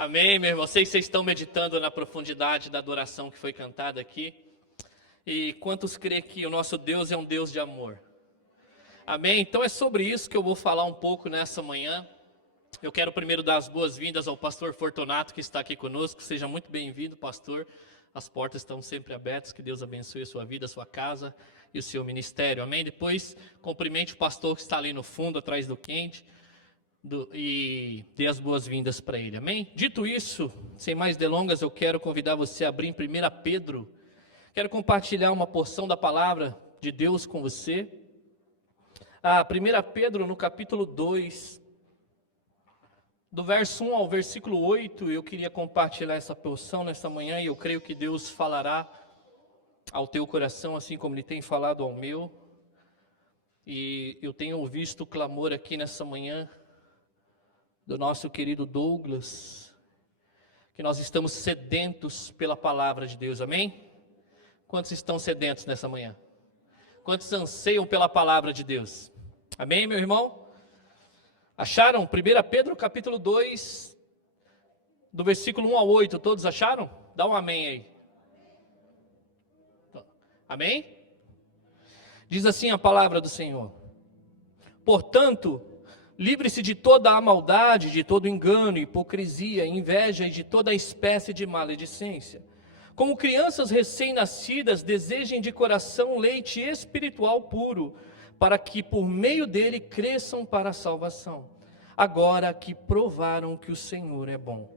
Amém, meu irmão. Sei que vocês estão meditando na profundidade da adoração que foi cantada aqui. E quantos creem que o nosso Deus é um Deus de amor? Amém? Então é sobre isso que eu vou falar um pouco nessa manhã. Eu quero primeiro dar as boas-vindas ao pastor Fortunato que está aqui conosco. Seja muito bem-vindo, pastor. As portas estão sempre abertas. Que Deus abençoe a sua vida, a sua casa e o seu ministério. Amém? Depois, cumprimente o pastor que está ali no fundo, atrás do quente. E dê as boas-vindas para ele, amém? Dito isso, sem mais delongas, eu quero convidar você a abrir em 1 Pedro. Quero compartilhar uma porção da palavra de Deus com você. 1 Pedro, no capítulo 2, do verso 1 ao versículo 8, eu queria compartilhar essa porção nesta manhã, e eu creio que Deus falará ao teu coração, assim como Ele tem falado ao meu. E eu tenho visto o clamor aqui nessa manhã do nosso querido Douglas, que nós estamos sedentos pela palavra de Deus, amém? Quantos estão sedentos nessa manhã? Quantos anseiam pela palavra de Deus? Amém, meu irmão? Acharam? 1 Pedro capítulo 2, do versículo 1 ao 8, todos acharam? Dá um amém aí. Amém? Diz assim a palavra do Senhor: portanto, livre-se de toda a maldade, de todo engano, hipocrisia, inveja e de toda espécie de maledicência. Como crianças recém-nascidas, desejem de coração leite espiritual puro, para que por meio dele cresçam para a salvação, agora que provaram que o Senhor é bom.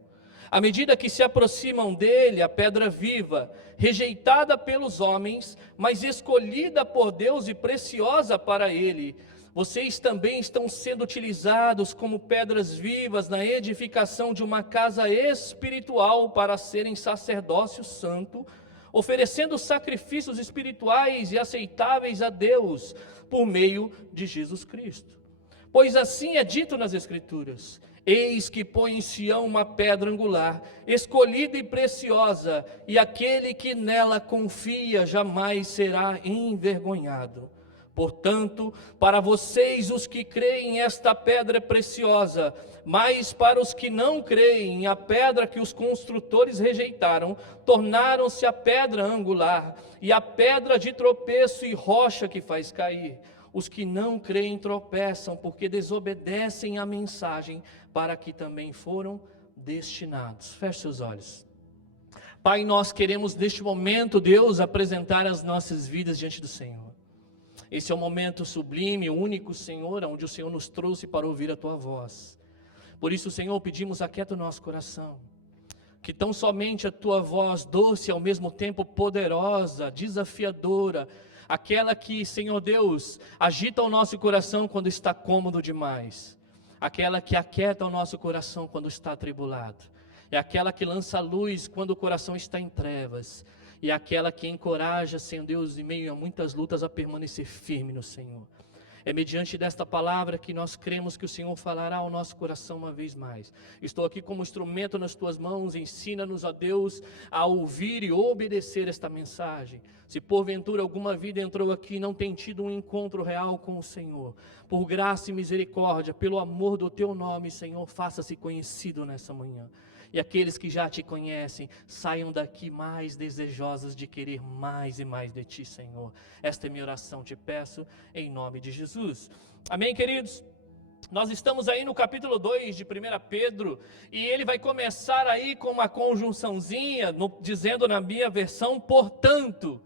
À medida que se aproximam dele, a pedra viva, rejeitada pelos homens, mas escolhida por Deus e preciosa para ele, vocês também estão sendo utilizados como pedras vivas na edificação de uma casa espiritual para serem sacerdócio santo, oferecendo sacrifícios espirituais e aceitáveis a Deus por meio de Jesus Cristo. Pois assim é dito nas Escrituras: eis que põe em Sião uma pedra angular, escolhida e preciosa, e aquele que nela confia jamais será envergonhado. Portanto, para vocês, os que creem, esta pedra é preciosa, mas para os que não creem, a pedra que os construtores rejeitaram, tornaram-se a pedra angular, e a pedra de tropeço e rocha que faz cair. Os que não creem tropeçam, porque desobedecem à mensagem, para que também foram destinados. Feche seus olhos. Pai, nós queremos neste momento, Deus, apresentar as nossas vidas diante do Senhor. Esse é o momento sublime, único, Senhor, onde o Senhor nos trouxe para ouvir a Tua voz. Por isso, Senhor, pedimos aquieta o nosso coração, que tão somente a Tua voz, doce e ao mesmo tempo poderosa, desafiadora, aquela que, Senhor Deus, agita o nosso coração quando está cômodo demais, aquela que aquieta o nosso coração quando está atribulado, é aquela que lança luz quando o coração está em trevas, e aquela que encoraja, Senhor Deus, em meio a muitas lutas, a permanecer firme no Senhor. É mediante desta palavra que nós cremos que o Senhor falará ao nosso coração uma vez mais. Estou aqui como instrumento nas Tuas mãos, ensina-nos, ó Deus, a ouvir e obedecer esta mensagem. Se porventura alguma vida entrou aqui e não tem tido um encontro real com o Senhor, por graça e misericórdia, pelo amor do Teu nome, Senhor, faça-se conhecido nessa manhã. E aqueles que já Te conhecem, saiam daqui mais desejosos de querer mais e mais de Ti, Senhor. Esta é minha oração, Te peço, em nome de Jesus. Amém, queridos? Nós estamos aí no capítulo 2 de 1 Pedro, e ele vai começar aí com uma conjunçãozinha, dizendo na minha versão, portanto.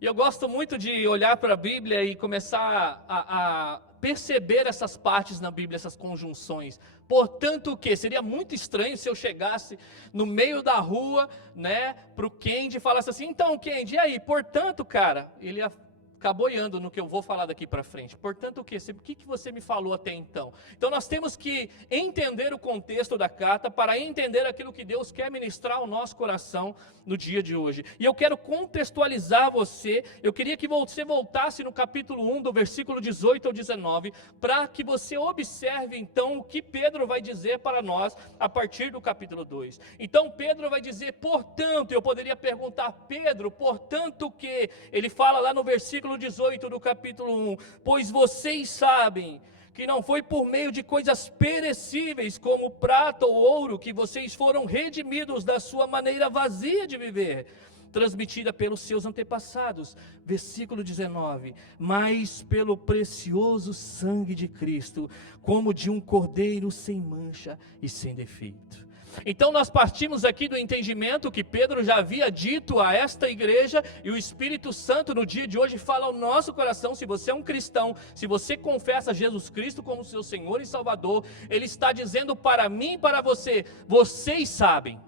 E eu gosto muito de olhar para a Bíblia e começar a perceber essas partes na Bíblia, essas conjunções. Portanto, o que? Seria muito estranho se eu chegasse no meio da rua, né, para o Kendi e falasse assim: então, Kendi, e aí? Portanto, cara, ele ia ficar boiando no que eu vou falar daqui para frente. Portanto, o que? O que você me falou até então? Então, nós temos que entender o contexto da carta para entender aquilo que Deus quer ministrar ao nosso coração no dia de hoje. E eu quero contextualizar você, eu queria que você voltasse no capítulo 1, do versículo 18 ao 19, para que você observe então o que Pedro vai dizer para nós a partir do capítulo 2. Então Pedro vai dizer, portanto, eu poderia perguntar, Pedro, portanto o que? Ele fala lá no versículo 18 do capítulo 1, pois vocês sabem que não foi por meio de coisas perecíveis, como prata ou ouro, que vocês foram redimidos da sua maneira vazia de viver, transmitida pelos seus antepassados. Versículo 19: mas pelo precioso sangue de Cristo, como de um cordeiro sem mancha e sem defeito. Então nós partimos aqui do entendimento que Pedro já havia dito a esta igreja, e o Espírito Santo no dia de hoje fala ao nosso coração. Se você é um cristão, se você confessa Jesus Cristo como seu Senhor e Salvador, Ele está dizendo para mim e para você: vocês sabem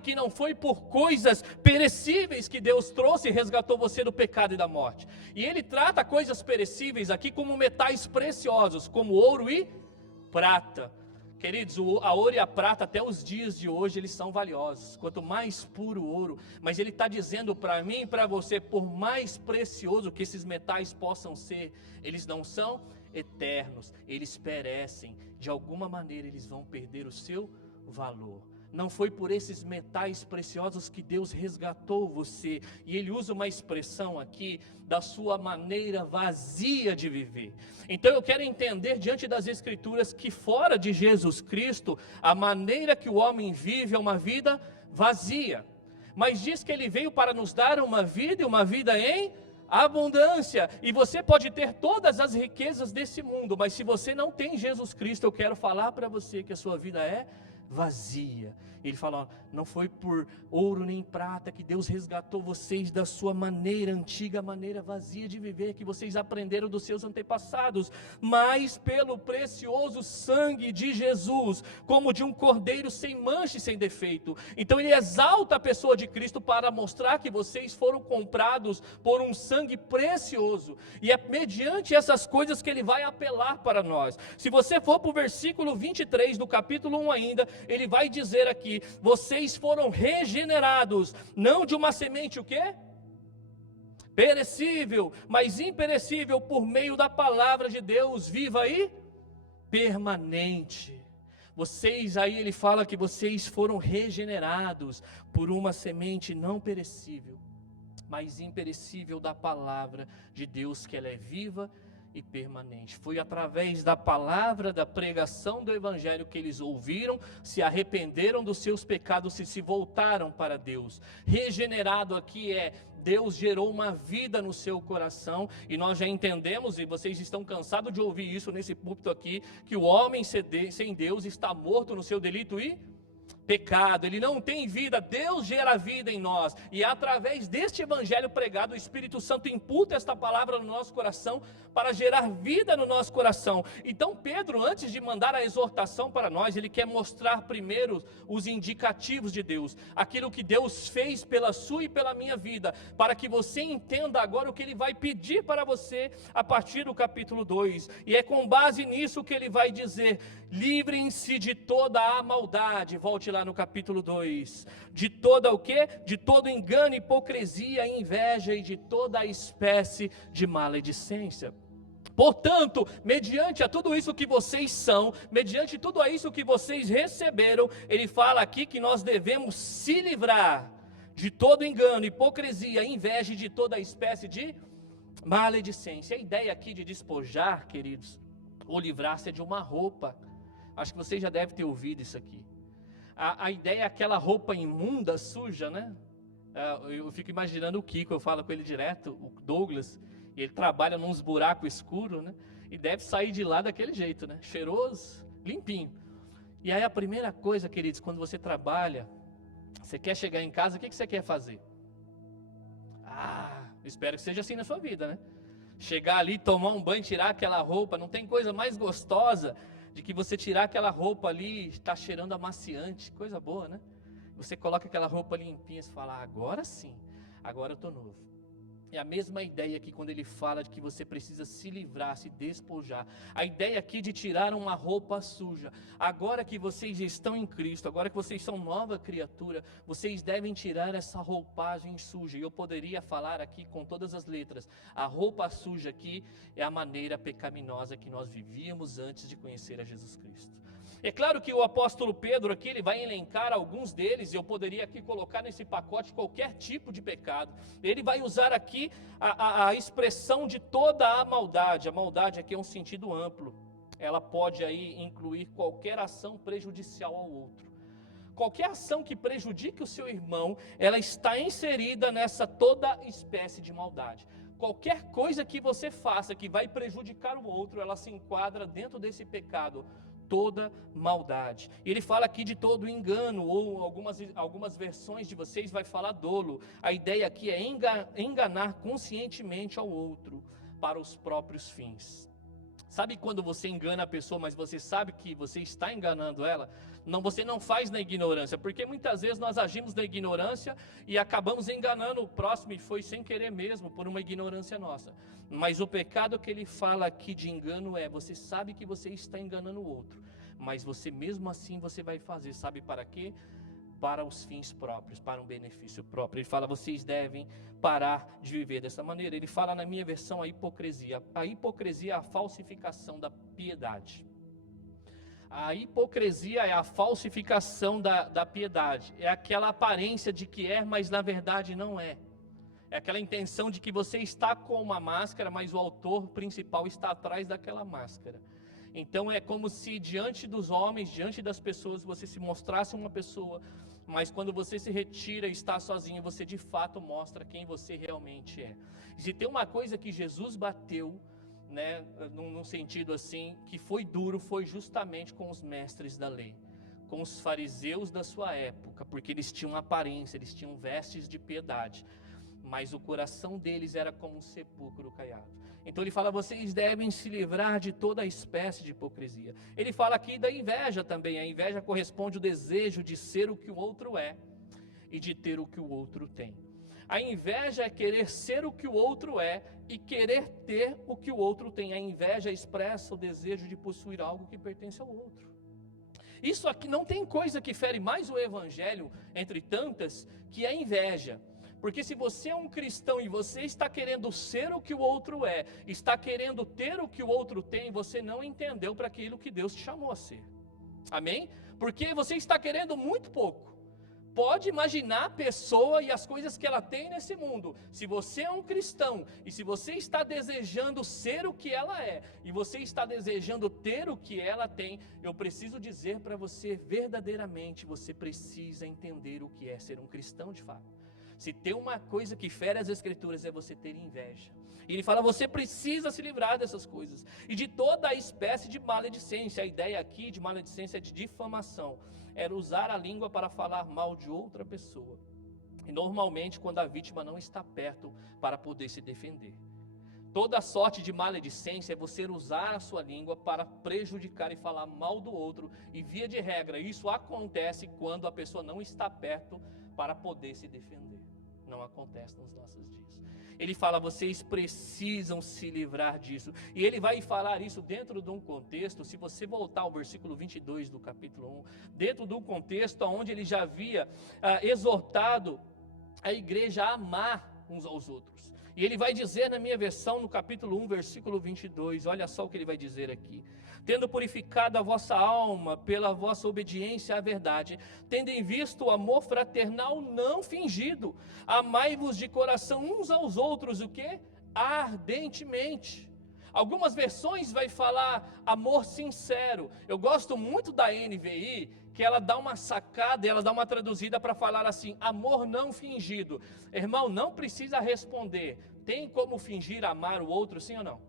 que não foi por coisas perecíveis que Deus trouxe e resgatou você do pecado e da morte. E Ele trata coisas perecíveis aqui como metais preciosos, como ouro e prata. Queridos, a ouro e a prata até os dias de hoje eles são valiosos, quanto mais puro o ouro. Mas Ele está dizendo para mim e para você: por mais precioso que esses metais possam ser, eles não são eternos, eles perecem, de alguma maneira eles vão perder o seu valor. Não foi por esses metais preciosos que Deus resgatou você. E Ele usa uma expressão aqui da sua maneira vazia de viver. Então eu quero entender diante das Escrituras que fora de Jesus Cristo, a maneira que o homem vive é uma vida vazia. Mas diz que Ele veio para nos dar uma vida, e uma vida em abundância. E você pode ter todas as riquezas desse mundo, mas se você não tem Jesus Cristo, eu quero falar para você que a sua vida é vazia. Ele fala: ó, não foi por ouro nem prata que Deus resgatou vocês da sua maneira antiga, maneira vazia de viver, que vocês aprenderam dos seus antepassados, mas pelo precioso sangue de Jesus, como de um cordeiro sem mancha e sem defeito. Então Ele exalta a pessoa de Cristo para mostrar que vocês foram comprados por um sangue precioso, e é mediante essas coisas que Ele vai apelar para nós. Se você for para o versículo 23 do capítulo 1 ainda, Ele vai dizer aqui: vocês foram regenerados, não de uma semente o quê? Perecível, mas imperecível, por meio da palavra de Deus, viva e permanente. Vocês aí, ele fala que vocês foram regenerados por uma semente não perecível, mas imperecível, da palavra de Deus, que ela é viva e permanente. Foi através da palavra, da pregação do Evangelho que eles ouviram, se arrependeram dos seus pecados e se voltaram para Deus. Regenerado aqui é: Deus gerou uma vida no seu coração, e nós já entendemos, e vocês estão cansados de ouvir isso nesse púlpito aqui, que o homem sem Deus está morto no seu delito e pecado, ele não tem vida. Deus gera vida em nós, e através deste evangelho pregado, o Espírito Santo imputa esta palavra no nosso coração, para gerar vida no nosso coração. Então Pedro, antes de mandar a exortação para nós, ele quer mostrar primeiro os indicativos de Deus, aquilo que Deus fez pela sua e pela minha vida, para que você entenda agora o que Ele vai pedir para você, a partir do capítulo 2, e é com base nisso que Ele vai dizer: livrem-se de toda a maldade. Volte lá no capítulo 2, de toda o quê? De todo engano, hipocrisia, inveja e de toda a espécie de maledicência. Portanto, mediante a tudo isso que vocês são, mediante tudo isso que vocês receberam, ele fala aqui que nós devemos se livrar de todo engano, hipocrisia, inveja e de toda a espécie de maledicência. A ideia aqui de despojar, queridos, ou livrar-se, é de uma roupa. Acho que você já deve ter ouvido isso aqui. A ideia é aquela roupa imunda, suja, né? Eu fico imaginando o Kiko, eu falo com ele direto, o Douglas, e ele trabalha nos buracos escuros, né? E deve sair de lá daquele jeito, né? Cheiroso, limpinho. E aí a primeira coisa, queridos, quando você trabalha, você quer chegar em casa, o que você quer fazer? Espero que seja assim na sua vida, né? Chegar ali, tomar um banho, tirar aquela roupa, não tem coisa mais gostosa de que você tirar aquela roupa ali, está cheirando amaciante, coisa boa, né? Você coloca aquela roupa limpinha e fala: agora sim, agora eu estou novo. É a mesma ideia aqui quando ele fala de que você precisa se livrar, se despojar. A ideia aqui de tirar uma roupa suja. Agora que vocês estão em Cristo, agora que vocês são nova criatura, vocês devem tirar essa roupagem suja. E eu poderia falar aqui com todas as letras: a roupa suja aqui é a maneira pecaminosa que nós vivíamos antes de conhecer a Jesus Cristo. É claro que o apóstolo Pedro aqui, ele vai elencar alguns deles, eu poderia aqui colocar nesse pacote qualquer tipo de pecado. Ele vai usar aqui a expressão de toda a maldade aqui é um sentido amplo. Ela pode aí incluir qualquer ação prejudicial ao outro. Qualquer ação que prejudique o seu irmão, ela está inserida nessa toda espécie de maldade. Qualquer coisa que você faça que vai prejudicar o outro, ela se enquadra dentro desse pecado, toda maldade. E ele fala aqui de todo engano, ou algumas versões de vocês vai falar dolo. A ideia aqui é enganar conscientemente ao outro para os próprios fins. Sabe quando você engana a pessoa, mas você sabe que você está enganando ela? Não, você não faz na ignorância, porque muitas vezes nós agimos na ignorância e acabamos enganando o próximo, e foi sem querer mesmo, por uma ignorância nossa. Mas o pecado que ele fala aqui de engano é, você sabe que você está enganando o outro, mas você mesmo assim você vai fazer, sabe para quê? Para os fins próprios, para um benefício próprio. Ele fala, vocês devem parar de viver dessa maneira. Ele fala na minha versão a hipocrisia. A hipocrisia é a falsificação da piedade. A hipocrisia é a falsificação da piedade. É aquela aparência de que é, mas na verdade não é. É aquela intenção de que você está com uma máscara, mas o autor principal está atrás daquela máscara. Então é como se diante dos homens, diante das pessoas, você se mostrasse uma pessoa, mas quando você se retira e está sozinho, você de fato mostra quem você realmente é. E se tem uma coisa que Jesus bateu, né, num sentido assim, que foi duro, foi justamente com os mestres da lei, com os fariseus da sua época, porque eles tinham aparência, eles tinham vestes de piedade, mas o coração deles era como um sepulcro caiado. Então ele fala, vocês devem se livrar de toda espécie de hipocrisia. Ele fala aqui da inveja também. A inveja corresponde ao desejo de ser o que o outro é e de ter o que o outro tem. A inveja é querer ser o que o outro é e querer ter o que o outro tem. A inveja expressa o desejo de possuir algo que pertence ao outro. Isso aqui não tem coisa que fere mais o evangelho, entre tantas, que a inveja. Porque se você é um cristão e você está querendo ser o que o outro é, está querendo ter o que o outro tem, você não entendeu para aquilo que Deus te chamou a ser. Amém? Porque você está querendo muito pouco. Pode imaginar a pessoa e as coisas que ela tem nesse mundo. Se você é um cristão e se você está desejando ser o que ela é e você está desejando ter o que ela tem, eu preciso dizer para você verdadeiramente, você precisa entender o que é ser um cristão de fato. Se tem uma coisa que fere as escrituras é você ter inveja. E ele fala, você precisa se livrar dessas coisas. E de toda a espécie de maledicência. A ideia aqui de maledicência é de difamação. Era usar a língua para falar mal de outra pessoa. E normalmente quando a vítima não está perto para poder se defender. Toda sorte de maledicência é você usar a sua língua para prejudicar e falar mal do outro. E via de regra, isso acontece quando a pessoa não está perto para poder se defender. Não acontece nos nossos dias. Ele fala, vocês precisam se livrar disso. E ele vai falar isso dentro de um contexto, se você voltar ao versículo 22 do capítulo 1, dentro de um contexto onde ele já havia exortado a igreja a amar uns aos outros. E ele vai dizer na minha versão, no capítulo 1, versículo 22, olha só o que ele vai dizer aqui. Tendo purificado a vossa alma pela vossa obediência à verdade, tendo em vista o amor fraternal não fingido, amai-vos de coração uns aos outros, o quê? Ardentemente. Algumas versões vai falar amor sincero. Eu gosto muito da NVI, que ela dá uma sacada, ela dá uma traduzida para falar assim, amor não fingido. Irmão, não precisa responder. Tem como fingir amar o outro, sim ou não?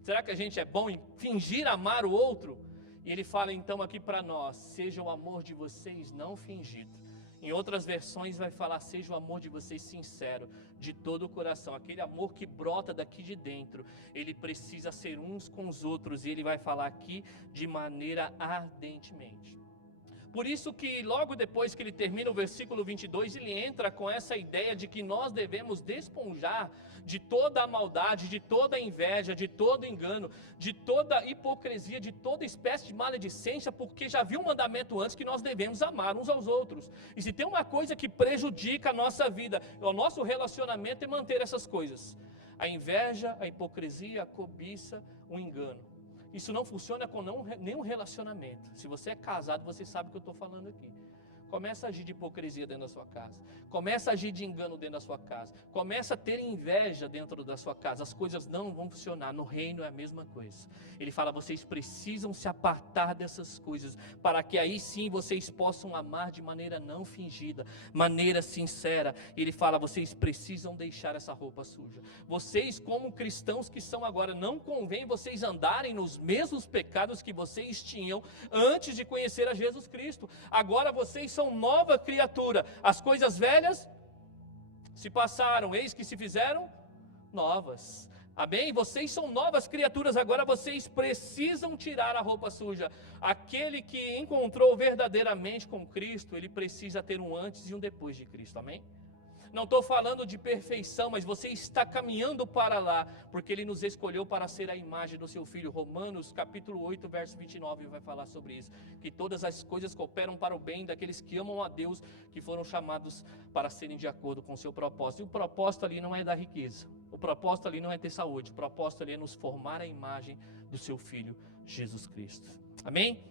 Será que a gente é bom em fingir amar o outro? E ele fala então aqui para nós, seja o amor de vocês não fingido. Em outras versões vai falar, seja o amor de vocês sincero, de todo o coração. Aquele amor que brota daqui de dentro, ele precisa ser uns com os outros. E ele vai falar aqui de maneira ardentemente. Por isso que logo depois que ele termina o versículo 22, ele entra com essa ideia de que nós devemos desponjar de toda a maldade, de toda a inveja, de todo engano, de toda a hipocrisia, de toda espécie de maledicência, porque já viu um mandamento antes que nós devemos amar uns aos outros. E se tem uma coisa que prejudica a nossa vida, o nosso relacionamento é manter essas coisas. A inveja, a hipocrisia, a cobiça, o engano. Isso não funciona com nenhum relacionamento. Se você é casado, você sabe o que eu estou falando aqui. Começa a agir de hipocrisia dentro da sua casa. Começa a agir de engano dentro da sua casa. Começa a ter inveja dentro da sua casa. As coisas não vão funcionar. No reino é a mesma coisa. Ele fala, vocês precisam se apartar dessas coisas, para que aí sim vocês possam amar de maneira não fingida, maneira sincera. Ele fala, vocês precisam deixar essa roupa suja. Vocês, como cristãos que são agora, não convém vocês andarem nos mesmos pecados que vocês tinham antes de conhecer a Jesus Cristo. Agora vocês são nova criatura, as coisas velhas se passaram, eis que se fizeram novas. Amém? Vocês são novas criaturas, agora vocês precisam tirar a roupa suja. Aquele que encontrou verdadeiramente com Cristo, ele precisa ter um antes e um depois de Cristo. Amém? Não estou falando de perfeição, mas você está caminhando para lá, porque Ele nos escolheu para ser a imagem do Seu Filho. Romanos capítulo 8, verso 29 vai falar sobre isso. Que todas as coisas cooperam para o bem daqueles que amam a Deus, que foram chamados para serem de acordo com o seu propósito. E o propósito ali não é da riqueza. O propósito ali não é ter saúde. O propósito ali é nos formar a imagem do Seu Filho, Jesus Cristo. Amém?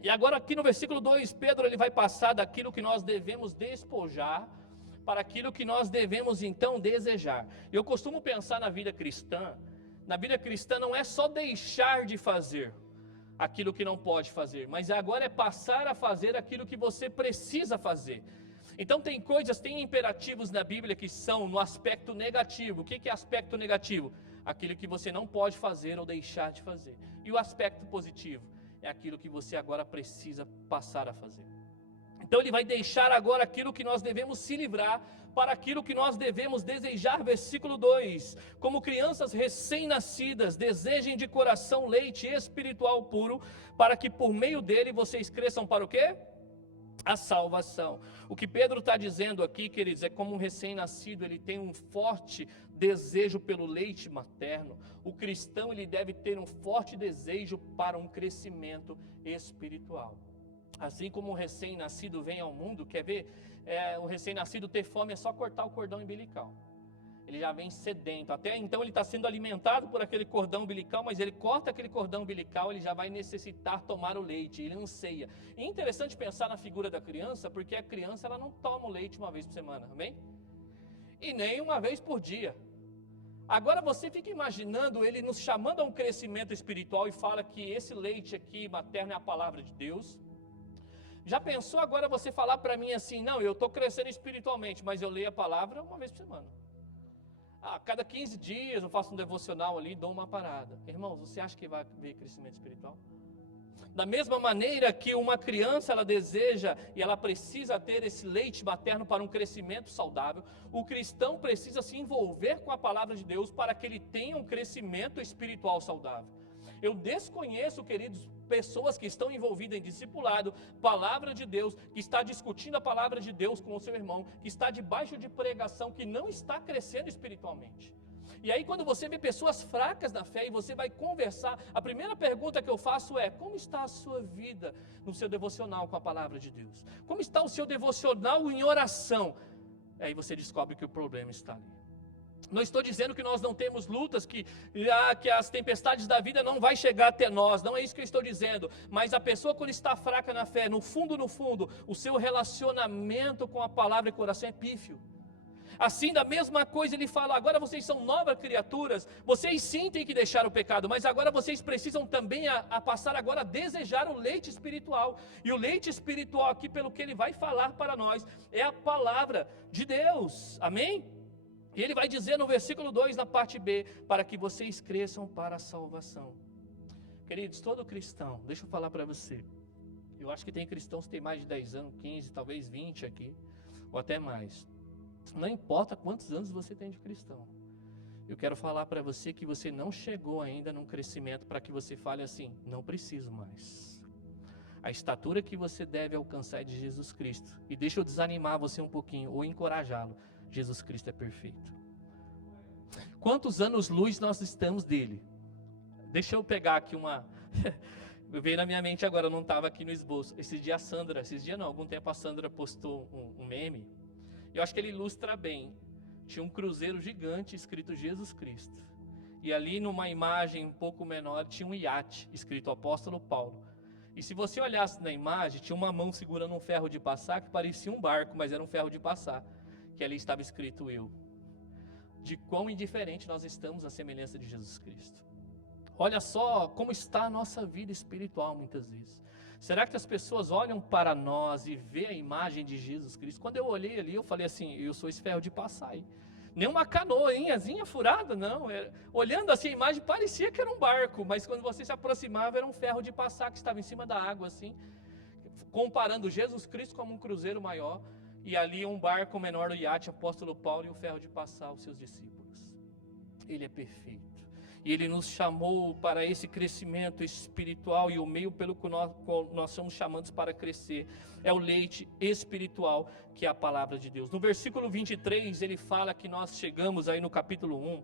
E agora aqui no versículo 2, Pedro ele vai passar daquilo que nós devemos despojar para aquilo que nós devemos então desejar. Eu costumo pensar na vida cristã não é só deixar de fazer aquilo que não pode fazer, mas agora é passar a fazer aquilo que você precisa fazer. Então tem imperativos na Bíblia que são no aspecto negativo. O que é aspecto negativo? Aquilo que você não pode fazer ou deixar de fazer. E o aspecto positivo é aquilo que você agora precisa passar a fazer. Então ele vai deixar agora aquilo que nós devemos se livrar para aquilo que nós devemos desejar. Versículo 2: como crianças recém-nascidas, desejem de coração leite espiritual puro, para que por meio dele vocês cresçam para o quê? A salvação. O que Pedro está dizendo aqui, queridos, é como um recém-nascido, ele tem um forte desejo pelo leite materno. O cristão, ele deve ter um forte desejo para um crescimento espiritual. Assim como o recém-nascido vem ao mundo, quer ver? O recém-nascido ter fome é só cortar o cordão umbilical. Ele já vem sedento. Até então ele está sendo alimentado por aquele cordão umbilical, mas ele corta aquele cordão umbilical, ele já vai necessitar tomar o leite, ele anseia. E é interessante pensar na figura da criança, porque a criança ela não toma o leite uma vez por semana, amém? E nem uma vez por dia. Agora você fica imaginando ele nos chamando a um crescimento espiritual e fala que esse leite aqui materno é a palavra de Deus. Já pensou agora você falar para mim assim, não, eu estou crescendo espiritualmente, mas eu leio a palavra uma vez por semana. A cada 15 dias eu faço um devocional ali, dou uma parada. Irmãos, você acha que vai haver crescimento espiritual? Da mesma maneira que uma criança, ela deseja e ela precisa ter esse leite materno para um crescimento saudável, o cristão precisa se envolver com a palavra de Deus para que ele tenha um crescimento espiritual saudável. Eu desconheço, queridos, pessoas que estão envolvidas em discipulado, palavra de Deus, que está discutindo a palavra de Deus com o seu irmão, que está debaixo de pregação, que não está crescendo espiritualmente. E aí quando você vê pessoas fracas na fé e você vai conversar, a primeira pergunta que eu faço é: como está a sua vida no seu devocional com a palavra de Deus? Como está o seu devocional em oração? Aí você descobre que o problema está ali. Não estou dizendo que nós não temos lutas, que as tempestades da vida não vai chegar até nós, não é isso que eu estou dizendo. Mas a pessoa quando está fraca na fé, no fundo, o seu relacionamento com a palavra e coração é pífio. Assim, da mesma coisa ele fala, agora vocês são novas criaturas, vocês sim têm que deixar o pecado, mas agora vocês precisam também a passar agora a desejar o leite espiritual. E o leite espiritual aqui, pelo que ele vai falar para nós, é a palavra de Deus, amém? E ele vai dizer no versículo 2, na parte B, para que vocês cresçam para a salvação. Queridos, todo cristão, deixa eu falar para você, eu acho que tem cristãos que têm mais de 10 anos, 15, talvez 20 aqui, ou até mais. Não importa quantos anos você tem de cristão. Eu quero falar para você que você não chegou ainda num crescimento para que você fale assim, não preciso mais. A estatura que você deve alcançar é de Jesus Cristo. E deixa eu desanimar você um pouquinho, ou encorajá-lo. Jesus Cristo é perfeito. Quantos anos-luz nós estamos dele? Deixa eu pegar aqui uma... Veio na minha mente agora, eu não estava aqui no esboço. Algum tempo a Sandra postou um meme. Eu acho que ele ilustra bem. Tinha um cruzeiro gigante escrito Jesus Cristo. E ali numa imagem um pouco menor tinha um iate, escrito Apóstolo Paulo. E se você olhasse na imagem, tinha uma mão segurando um ferro de passar que parecia um barco, mas era um ferro de passar, que ali estava escrito eu. De quão indiferente nós estamos à semelhança de Jesus Cristo. Olha só como está a nossa vida espiritual muitas vezes. Será que as pessoas olham para nós e vê a imagem de Jesus Cristo? Quando eu olhei ali, eu falei assim, eu sou esse ferro de passar aí. Nem uma canoinhazinha furada, não. Olhando assim a imagem, parecia que era um barco, mas quando você se aproximava, era um ferro de passar que estava em cima da água, assim. Comparando Jesus Cristo como um cruzeiro maior, e ali um barco menor, o iate, apóstolo Paulo, e o ferro de passar, os seus discípulos. Ele é perfeito. E Ele nos chamou para esse crescimento espiritual, e o meio pelo qual nós somos chamados para crescer é o leite espiritual, que é a palavra de Deus. No versículo 23, ele fala que nós chegamos aí no capítulo 1,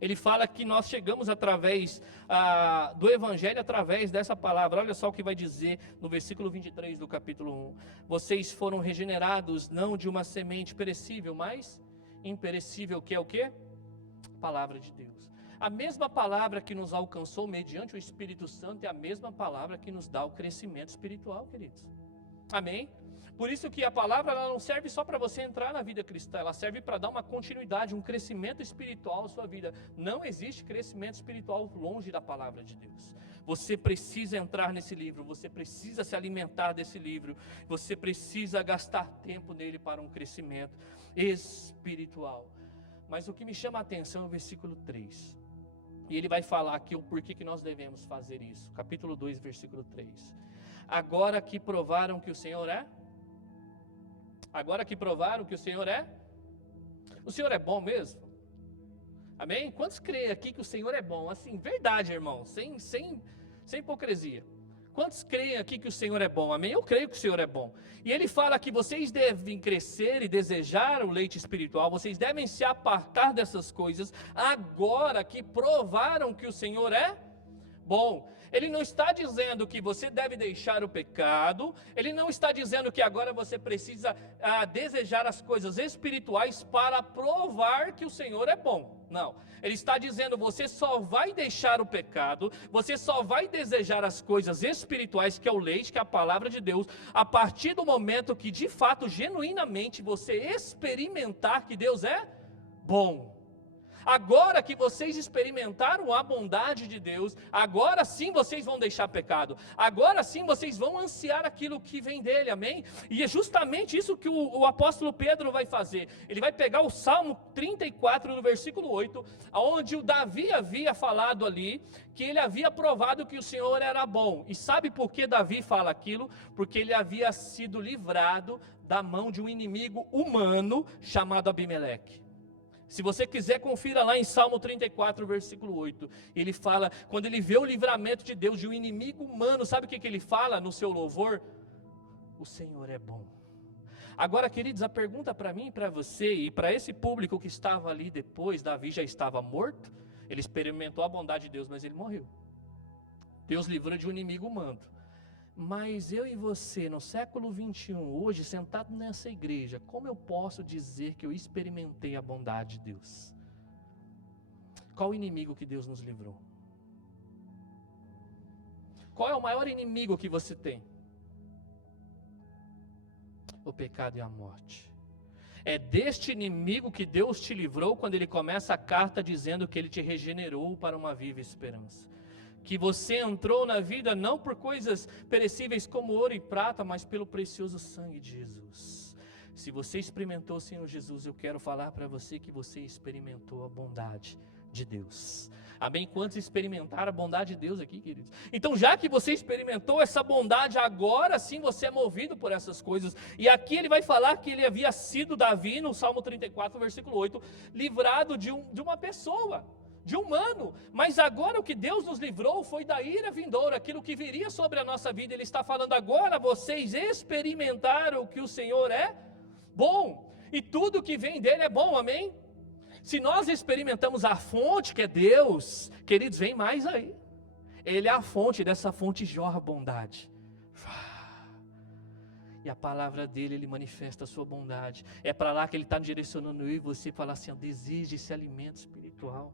ele fala que nós chegamos através do Evangelho, através dessa palavra. Olha só o que vai dizer no versículo 23 do capítulo 1. Vocês foram regenerados não de uma semente perecível, mas imperecível, que é o quê? Palavra de Deus. A mesma palavra que nos alcançou mediante o Espírito Santo é a mesma palavra que nos dá o crescimento espiritual, queridos. Amém? Por isso que a palavra ela não serve só para você entrar na vida cristã, ela serve para dar uma continuidade, um crescimento espiritual à sua vida. Não existe crescimento espiritual longe da palavra de Deus. Você precisa entrar nesse livro, você precisa se alimentar desse livro, você precisa gastar tempo nele para um crescimento espiritual. Mas o que me chama a atenção é o versículo 3. E ele vai falar aqui o porquê que nós devemos fazer isso. Capítulo 2, versículo 3. Agora que provaram que o Senhor é? Agora que provaram que o Senhor é? O Senhor é bom mesmo? Amém? Quantos creem aqui que o Senhor é bom? Assim, verdade, irmão, sem hipocrisia. Quantos creem aqui que o Senhor é bom? Amém? Eu creio que o Senhor é bom. E ele fala que vocês devem crescer e desejar o leite espiritual, vocês devem se apartar dessas coisas, agora que provaram que o Senhor é bom. Ele não está dizendo que você deve deixar o pecado, ele não está dizendo que agora você precisa desejar as coisas espirituais para provar que o Senhor é bom. Não, ele está dizendo você só vai deixar o pecado, você só vai desejar as coisas espirituais, que é o leite, que é a palavra de Deus, a partir do momento que de fato, genuinamente, você experimentar que Deus é bom. Agora que vocês experimentaram a bondade de Deus, agora sim vocês vão deixar pecado, agora sim vocês vão ansiar aquilo que vem dele, amém? E é justamente isso que o apóstolo Pedro vai fazer. Ele vai pegar o Salmo 34, no versículo 8, onde o Davi havia falado ali, que ele havia provado que o Senhor era bom. E sabe por que Davi fala aquilo? Porque ele havia sido livrado da mão de um inimigo humano chamado Abimeleque. Se você quiser, confira lá em Salmo 34, versículo 8. Ele fala, quando ele vê o livramento de Deus de um inimigo humano, sabe o que ele fala no seu louvor? O Senhor é bom. Agora, queridos, a pergunta para mim e para você, e para esse público que estava ali depois, Davi já estava morto, ele experimentou a bondade de Deus, mas ele morreu. Deus livrou de um inimigo humano. Mas eu e você, no século 21, hoje, sentado nessa igreja, como eu posso dizer que eu experimentei a bondade de Deus? Qual o inimigo que Deus nos livrou? Qual é o maior inimigo que você tem? O pecado e a morte. É deste inimigo que Deus te livrou quando Ele começa a carta dizendo que Ele te regenerou para uma viva esperança. Que você entrou na vida não por coisas perecíveis como ouro e prata, mas pelo precioso sangue de Jesus. Se você experimentou o Senhor Jesus, eu quero falar para você que você experimentou a bondade de Deus. Amém? Quantos experimentaram a bondade de Deus aqui, queridos? Então, já que você experimentou essa bondade, agora sim você é movido por essas coisas. E aqui ele vai falar que ele havia sido, Davi, no Salmo 34, versículo 8, livrado de uma pessoa, de humano, mas agora o que Deus nos livrou foi da ira vindoura, aquilo que viria sobre a nossa vida. Ele está falando agora, vocês experimentaram que o Senhor é bom, e tudo que vem dele é bom, amém? Se nós experimentamos a fonte que é Deus, queridos, vem mais aí, Ele é a fonte, dessa fonte jorra bondade, e a palavra dele, Ele manifesta a sua bondade. É para lá que Ele está direcionando eu e você, falar assim, deseje esse alimento espiritual.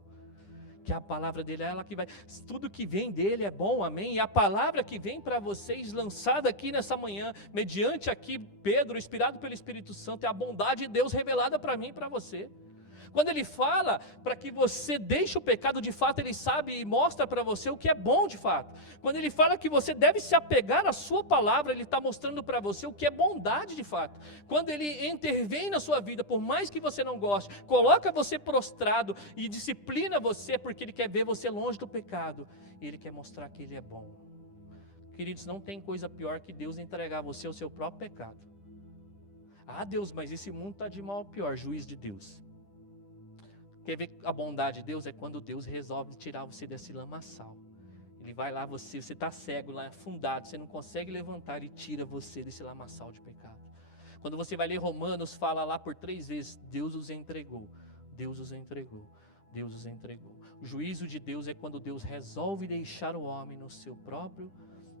porque a palavra dele é ela que vai, tudo que vem dele é bom, amém? E a palavra que vem para vocês, lançada aqui nessa manhã, mediante aqui Pedro, inspirado pelo Espírito Santo, é a bondade de Deus revelada para mim e para você. Quando ele fala para que você deixe o pecado, de fato ele sabe e mostra para você o que é bom de fato. Quando ele fala que você deve se apegar à sua palavra, ele está mostrando para você o que é bondade de fato. Quando ele intervém na sua vida, por mais que você não goste, coloca você prostrado e disciplina você, porque ele quer ver você longe do pecado. Ele quer mostrar que ele é bom. Queridos, não tem coisa pior que Deus entregar a você o seu próprio pecado. Ah, Deus, mas esse mundo está de mal a pior, juiz de Deus. Quer ver a bondade de Deus? É quando Deus resolve tirar você desse lamaçal. Ele vai lá, você está cego, lá afundado, você não consegue levantar e tira você desse lamaçal de pecado. Quando você vai ler Romanos, fala lá por 3 vezes, Deus os entregou, Deus os entregou, Deus os entregou. O juízo de Deus é quando Deus resolve deixar o homem no seu próprio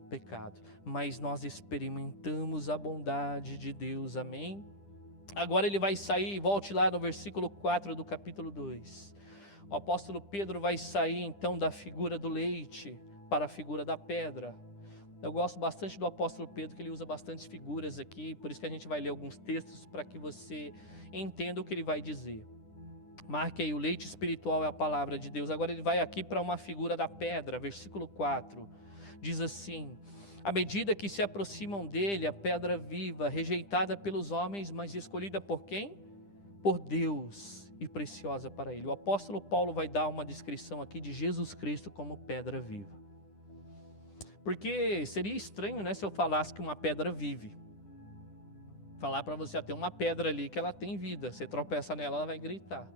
pecado. Mas nós experimentamos a bondade de Deus, amém? Agora ele vai sair, volte lá no versículo 4 do capítulo 2. O apóstolo Pedro vai sair então da figura do leite para a figura da pedra. Eu gosto bastante do apóstolo Pedro, que ele usa bastantes figuras aqui, por isso que a gente vai ler alguns textos para que você entenda o que ele vai dizer. Marque aí, o leite espiritual é a palavra de Deus. Agora ele vai aqui para uma figura da pedra, versículo 4. Diz assim: à medida que se aproximam dele, a pedra viva, rejeitada pelos homens, mas escolhida por quem? Por Deus e preciosa para ele. O apóstolo Paulo vai dar uma descrição aqui de Jesus Cristo como pedra viva. Porque seria estranho, né, se eu falasse que uma pedra vive. Falar para você, tem uma pedra ali que ela tem vida. Você tropeça nela, ela vai gritar.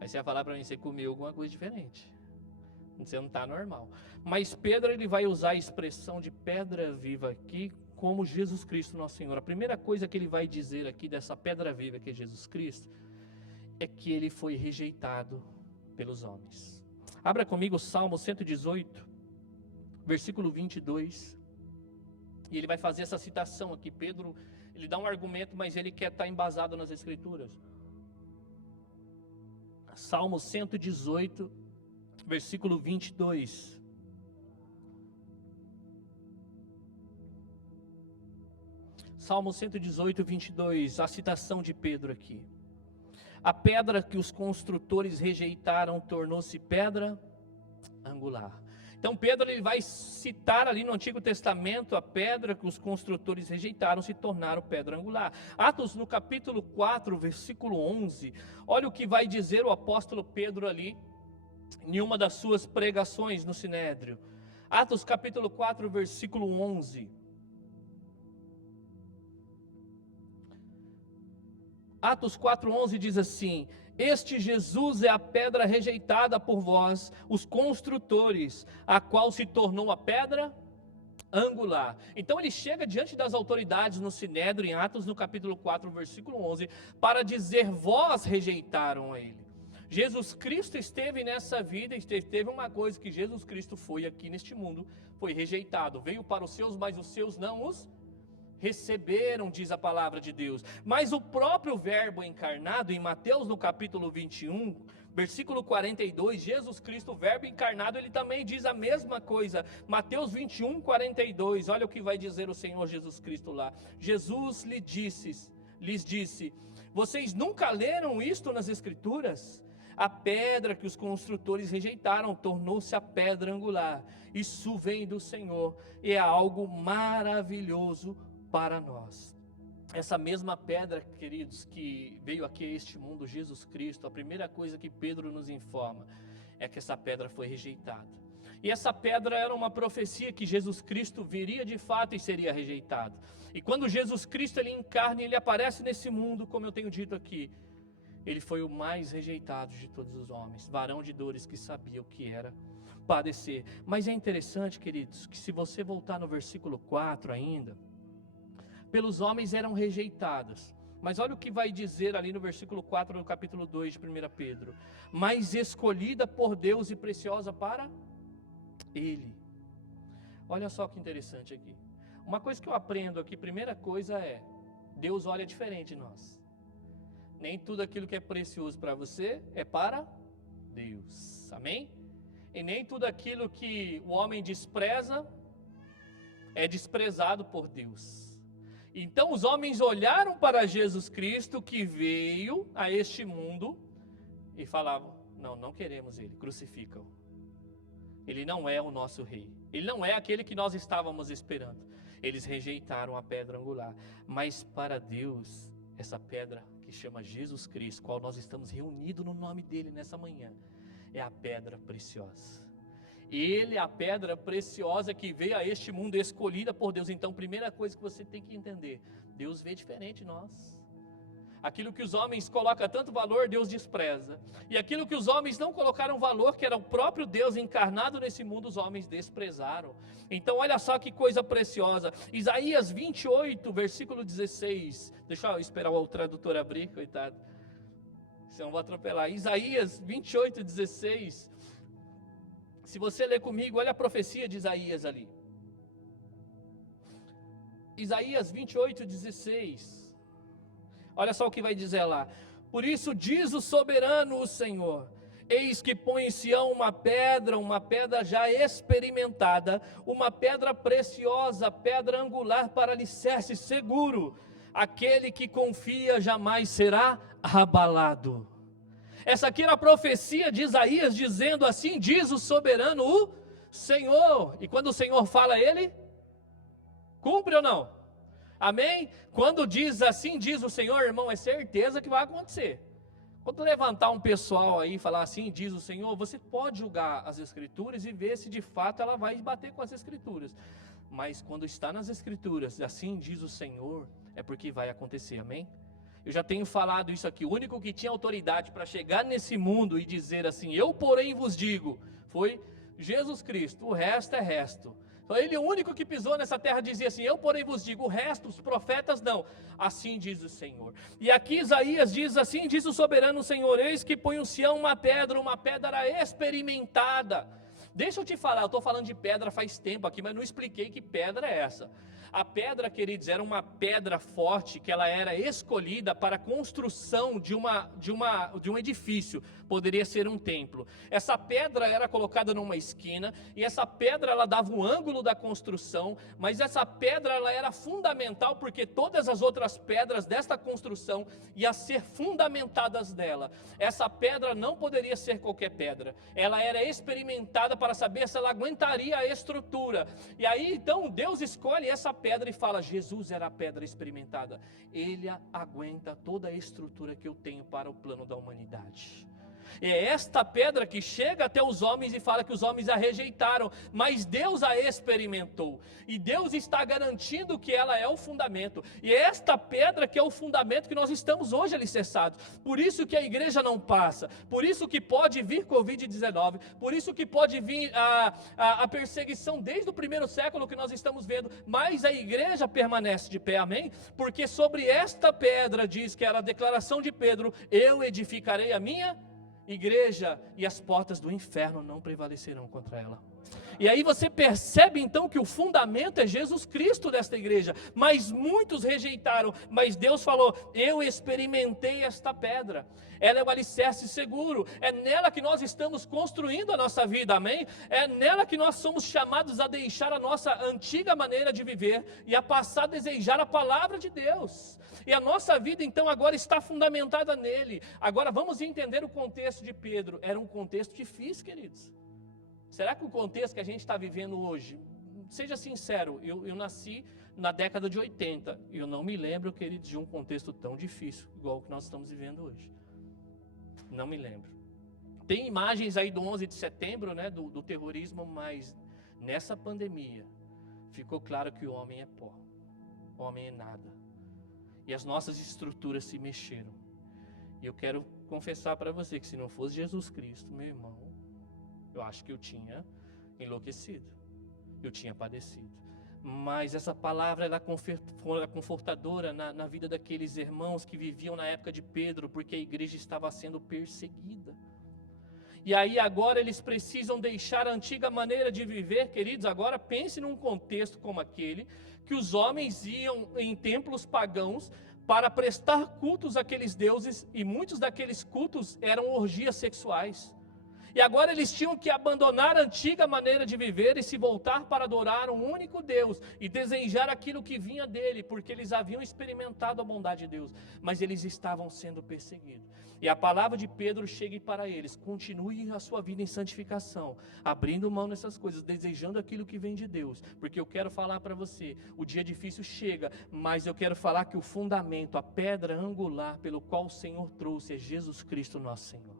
Aí você vai falar para mim, você comeu alguma coisa diferente. Você não está normal. Mas Pedro, ele vai usar a expressão de pedra viva aqui como Jesus Cristo nosso Senhor. A primeira coisa que ele vai dizer aqui dessa pedra viva que é Jesus Cristo é que ele foi rejeitado pelos homens. Abra comigo o Salmo 118, versículo 22. E ele vai fazer essa citação aqui. Pedro, ele dá um argumento, mas ele quer estar embasado nas Escrituras. Salmo 118, versículo 22. Salmo 118, 22, a citação de Pedro aqui. A pedra que os construtores rejeitaram tornou-se pedra angular. Então Pedro, ele vai citar ali no Antigo Testamento a pedra que os construtores rejeitaram se tornaram pedra angular. Atos no capítulo 4, versículo 11, olha o que vai dizer o apóstolo Pedro ali em uma das suas pregações no Sinédrio. Atos capítulo 4, versículo 11. Atos 4:11 diz assim: este Jesus é a pedra rejeitada por vós, os construtores, a qual se tornou a pedra angular. Então ele chega diante das autoridades no Sinédrio, em Atos no capítulo 4, versículo 11, para dizer: vós rejeitaram a ele. Jesus Cristo esteve nessa vida, teve uma coisa que Jesus Cristo foi aqui neste mundo, foi rejeitado, veio para os seus, mas os seus não os receberam, diz a palavra de Deus. Mas o próprio verbo encarnado, em Mateus no capítulo 21, versículo 42, Jesus Cristo, o verbo encarnado, ele também diz a mesma coisa. Mateus 21, 42, olha o que vai dizer o Senhor Jesus Cristo lá. Jesus lhes disse: vocês nunca leram isto nas Escrituras? A pedra que os construtores rejeitaram tornou-se a pedra angular. Isso vem do Senhor e é algo maravilhoso para nós. Essa mesma pedra, queridos, que veio aqui a este mundo, Jesus Cristo, a primeira coisa que Pedro nos informa é que essa pedra foi rejeitada. E essa pedra era uma profecia que Jesus Cristo viria de fato e seria rejeitado. E quando Jesus Cristo ele encarna e ele aparece nesse mundo, como eu tenho dito aqui, ele foi o mais rejeitado de todos os homens, varão de dores que sabia o que era padecer. Mas é interessante, queridos, que se você voltar no versículo 4 ainda, pelos homens eram rejeitadas. Mas olha o que vai dizer ali no versículo 4 do capítulo 2 de 1 Pedro. Mas escolhida por Deus e preciosa para Ele. Olha só que interessante aqui. Uma coisa que eu aprendo aqui, primeira coisa é, Deus olha diferente de nós. Nem tudo aquilo que é precioso para você é para Deus. Amém? E nem tudo aquilo que o homem despreza é desprezado por Deus. Então os homens olharam para Jesus Cristo, que veio a este mundo, e falavam: não, não queremos ele, crucificam. Ele não é o nosso rei. Ele não é aquele que nós estávamos esperando. Eles rejeitaram a pedra angular. Mas para Deus, essa pedra que chama Jesus Cristo, qual nós estamos reunidos no nome dele nessa manhã, é a pedra preciosa. Ele é a pedra preciosa que veio a este mundo, escolhida por Deus. Então, primeira coisa que você tem que entender: Deus vê diferente de nós. Aquilo que os homens colocam tanto valor, Deus despreza. E aquilo que os homens não colocaram valor, que era o próprio Deus encarnado nesse mundo, os homens desprezaram. Então olha só que coisa preciosa. Isaías 28, versículo 16. Deixa eu esperar o tradutor abrir, coitado. Senão eu vou atropelar. Isaías 28, 16. Se você ler comigo, olha a profecia de Isaías ali. Isaías 28, 16. Olha só o que vai dizer lá: por isso diz o soberano, o Senhor: eis que põe em Sião uma pedra já experimentada, uma pedra preciosa, pedra angular para alicerce seguro. Aquele que confia jamais será abalado. Essa aqui era a profecia de Isaías, dizendo: assim diz o soberano, o Senhor. E quando o Senhor fala, ele cumpre ou não? Amém? Quando diz assim diz o Senhor, irmão, é certeza que vai acontecer. Quando levantar um pessoal aí e falar assim diz o Senhor, você pode julgar as Escrituras e ver se de fato ela vai bater com as Escrituras. Mas quando está nas Escrituras, assim diz o Senhor, é porque vai acontecer, amém? Eu já tenho falado isso aqui. O único que tinha autoridade para chegar nesse mundo e dizer assim: eu porém vos digo, foi Jesus Cristo. O resto é resto. Então ele, o único que pisou nessa terra, dizia assim: eu porém vos digo. O resto, os profetas não. Assim diz o Senhor. E aqui Isaías diz: assim diz o soberano Senhor: eis que põe em Sião uma pedra experimentada. Deixa eu te falar, eu estou falando de pedra faz tempo aqui, mas não expliquei que pedra é essa. A pedra, queridos, era uma pedra forte, que ela era escolhida para a construção de um edifício, poderia ser um templo. Essa pedra era colocada numa esquina, e essa pedra ela dava o ângulo da construção, mas essa pedra ela era fundamental, porque todas as outras pedras desta construção iam ser fundamentadas dela. Essa pedra não poderia ser qualquer pedra, ela era experimentada para saber se ela aguentaria a estrutura. E aí então Deus escolhe essa pedra e fala: Jesus era a pedra experimentada, ele aguenta toda a estrutura que eu tenho para o plano da humanidade. É esta pedra que chega até os homens e fala que os homens a rejeitaram, mas Deus a experimentou, e Deus está garantindo que ela é o fundamento, e é esta pedra que é o fundamento que nós estamos hoje alicerçados. Por isso que a igreja não passa, por isso que pode vir Covid-19, por isso que pode vir a perseguição desde o primeiro século que nós estamos vendo, mas a igreja permanece de pé, amém? Porque sobre esta pedra, diz que era a declaração de Pedro: eu edificarei a minha igreja, e as portas do inferno não prevalecerão contra ela. E aí você percebe então que o fundamento é Jesus Cristo desta igreja, mas muitos rejeitaram. Mas Deus falou: eu experimentei esta pedra, ela é o alicerce seguro, é nela que nós estamos construindo a nossa vida, amém? É nela que nós somos chamados a deixar a nossa antiga maneira de viver e a passar a desejar a palavra de Deus. E a nossa vida então agora está fundamentada nele. Agora vamos entender o contexto de Pedro. Era um contexto difícil, queridos. Será que o contexto que a gente está vivendo hoje, seja sincero, eu nasci na década de 80, e eu não me lembro, queridos, de um contexto tão difícil, igual o que nós estamos vivendo hoje. Não me lembro. Tem imagens aí do 11 de setembro, né, do terrorismo, mas nessa pandemia, ficou claro que o homem é pó, o homem é nada. E as nossas estruturas se mexeram. E eu quero confessar para você que se não fosse Jesus Cristo, meu irmão, eu acho que eu tinha enlouquecido, eu tinha padecido. Mas essa palavra ela é confortadora na vida daqueles irmãos que viviam na época de Pedro, porque a igreja estava sendo perseguida. E aí agora eles precisam deixar a antiga maneira de viver, queridos. Agora pense num contexto como aquele, que os homens iam em templos pagãos para prestar cultos àqueles deuses, e muitos daqueles cultos eram orgias sexuais. E agora eles tinham que abandonar a antiga maneira de viver e se voltar para adorar um único Deus e desejar aquilo que vinha dele, porque eles haviam experimentado a bondade de Deus, mas eles estavam sendo perseguidos. E a palavra de Pedro chega para eles: continue a sua vida em santificação, abrindo mão dessas coisas, desejando aquilo que vem de Deus, porque eu quero falar para você, o dia difícil chega, mas eu quero falar que o fundamento, a pedra angular pelo qual o Senhor trouxe é Jesus Cristo nosso Senhor.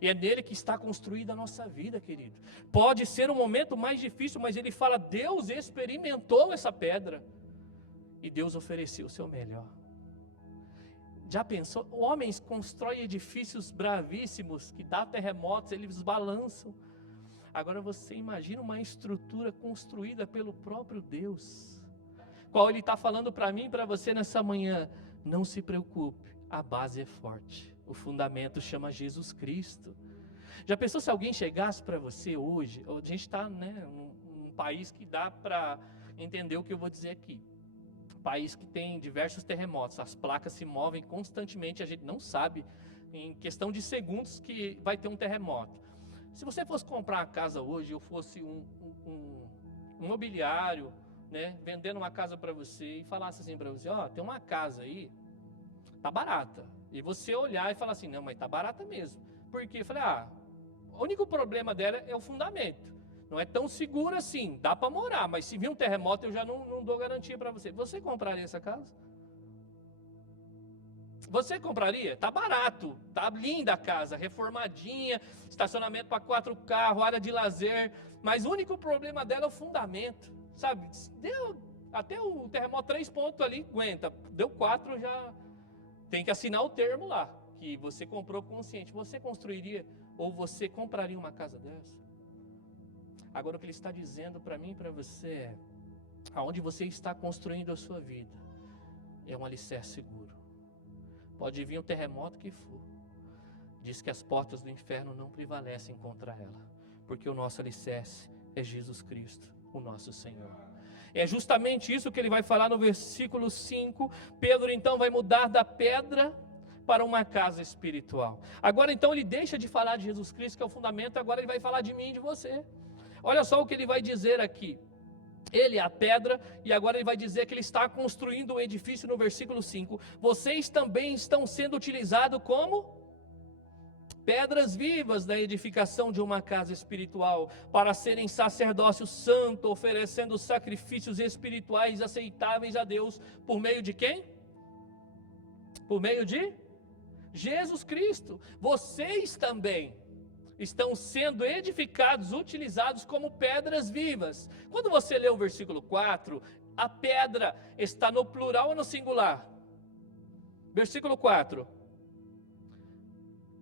E é nele que está construída a nossa vida, querido. Pode ser um momento mais difícil, mas ele fala: Deus experimentou essa pedra e Deus ofereceu o seu melhor. Já pensou? Homens constroem edifícios bravíssimos que dá terremotos, eles balançam. Agora você imagina uma estrutura construída pelo próprio Deus, qual ele está falando para mim e para você nessa manhã: não se preocupe, a base é forte, o fundamento chama Jesus Cristo. Já pensou se alguém chegasse para você hoje? A gente está, num país que dá para entender o que eu vou dizer aqui. País que tem diversos terremotos, as placas se movem constantemente, a gente não sabe, em questão de segundos, que vai ter um terremoto. Se você fosse comprar uma casa hoje, eu fosse um mobiliário, vendendo uma casa para você, e falasse assim para você: ó, tem uma casa aí, tá barata, e você olhar e falar assim: não, mas tá barata mesmo. Por quê? Eu falei: o único problema dela é o fundamento. Não é tão seguro assim, dá para morar, mas se vir um terremoto eu já não dou garantia para você. Você compraria essa casa? Você compraria? Tá barato, tá linda a casa, reformadinha, estacionamento para 4 carros, área de lazer, mas o único problema dela é o fundamento, sabe? Deu até o terremoto 3 pontos ali, aguenta, deu 4 já tem que assinar o termo lá, que você comprou consciente. Você construiria ou você compraria uma casa dessa? Agora o que ele está dizendo para mim e para você é: aonde você está construindo a sua vida é um alicerce seguro. Pode vir um terremoto que for, diz que as portas do inferno não prevalecem contra ela, porque o nosso alicerce é Jesus Cristo, o nosso Senhor. É justamente isso que ele vai falar no versículo 5. Pedro então vai mudar da pedra para uma casa espiritual. Agora então ele deixa de falar de Jesus Cristo, que é o fundamento, agora ele vai falar de mim e de você. Olha só o que ele vai dizer aqui. Ele é a pedra, e agora ele vai dizer que ele está construindo um edifício no versículo 5. Vocês também estão sendo utilizados como pedras vivas da edificação de uma casa espiritual, para serem sacerdócio santo, oferecendo sacrifícios espirituais aceitáveis a Deus, por meio de quem? Por meio de Jesus Cristo. Vocês também estão sendo edificados, utilizados como pedras vivas. Quando você lê o versículo 4, a pedra está no plural ou no singular? Versículo 4.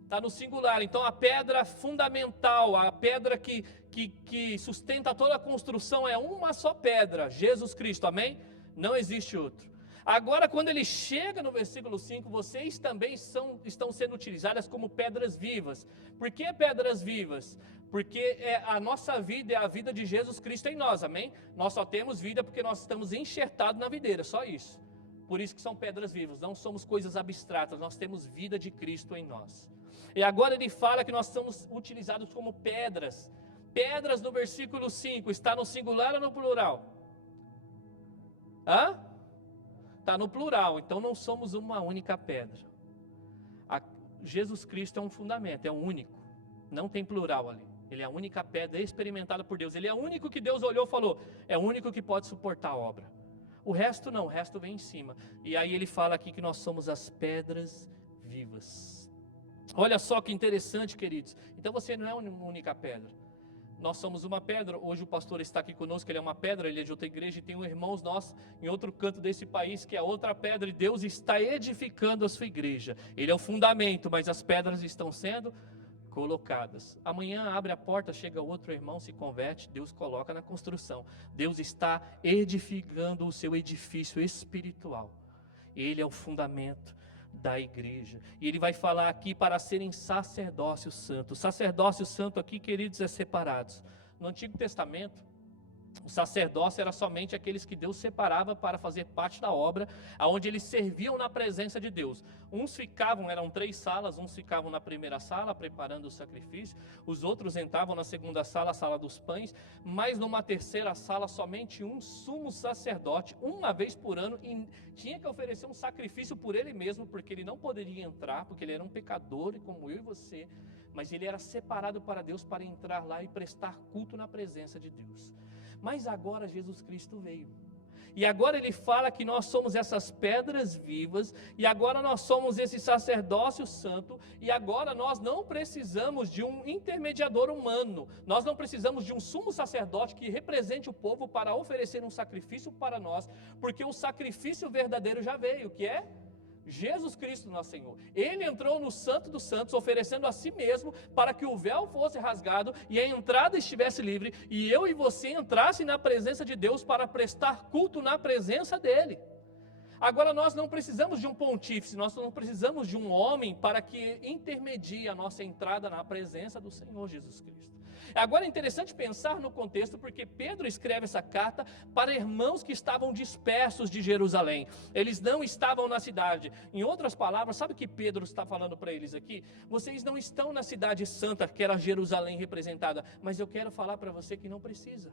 Está no singular. Então a pedra fundamental, a pedra que sustenta toda a construção é uma só pedra, Jesus Cristo, amém? Não existe outro. Agora, quando ele chega no versículo 5, vocês também estão sendo utilizadas como pedras vivas. Por que pedras vivas? Porque a nossa vida é a vida de Jesus Cristo em nós, amém? Nós só temos vida porque nós estamos enxertados na videira, só isso. Por isso que são pedras vivas, não somos coisas abstratas, nós temos vida de Cristo em nós. E agora ele fala que nós somos utilizados como pedras. Pedras no versículo 5, está no singular ou no plural? Está no plural, então não somos uma única pedra. Jesus Cristo é um fundamento, é um único, não tem plural ali. Ele é a única pedra experimentada por Deus. Ele é o único que Deus olhou e falou: é o único que pode suportar a obra. O resto não, o resto vem em cima. E aí ele fala aqui que nós somos as pedras vivas. Olha só que interessante, queridos. Então você não é uma única pedra. Nós somos uma pedra. Hoje o pastor está aqui conosco, ele é uma pedra, ele é de outra igreja, e tem irmãos nossos em outro canto desse país que é outra pedra, e Deus está edificando a sua igreja. Ele é o fundamento, mas as pedras estão sendo colocadas. Amanhã abre a porta, chega outro irmão, se converte, Deus coloca na construção. Deus está edificando o seu edifício espiritual. Ele é o fundamento da igreja. E ele vai falar aqui para serem sacerdócio santo. Sacerdócio santo aqui, queridos, é separados. No Antigo Testamento, O sacerdócio era somente aqueles que Deus separava para fazer parte da obra, aonde eles serviam na presença de Deus. Uns ficavam, eram 3 salas, uns ficavam na primeira sala preparando o sacrifício, os outros entravam na segunda sala, a sala dos pães, mas numa terceira sala somente um sumo sacerdote, uma vez por ano, e tinha que oferecer um sacrifício por ele mesmo, porque ele não poderia entrar, porque ele era um pecador, como eu e você, mas ele era separado para Deus para entrar lá e prestar culto na presença de Deus. Mas agora Jesus Cristo veio. E agora ele fala que nós somos essas pedras vivas, e agora nós somos esse sacerdócio santo, e agora nós não precisamos de um intermediador humano, nós não precisamos de um sumo sacerdote que represente o povo para oferecer um sacrifício para nós, porque o sacrifício verdadeiro já veio, que é Jesus Cristo nosso Senhor. Ele entrou no Santo dos Santos, oferecendo a si mesmo para que o véu fosse rasgado e a entrada estivesse livre, e eu e você entrassem na presença de Deus para prestar culto na presença dele. Agora nós não precisamos de um pontífice, nós não precisamos de um homem para que intermedie a nossa entrada na presença do Senhor Jesus Cristo. Agora é interessante pensar no contexto, porque Pedro escreve essa carta para irmãos que estavam dispersos de Jerusalém. Eles não estavam na cidade. Em outras palavras, sabe o que Pedro está falando para eles aqui? Vocês não estão na cidade santa, que era Jerusalém representada, mas eu quero falar para você que não precisa.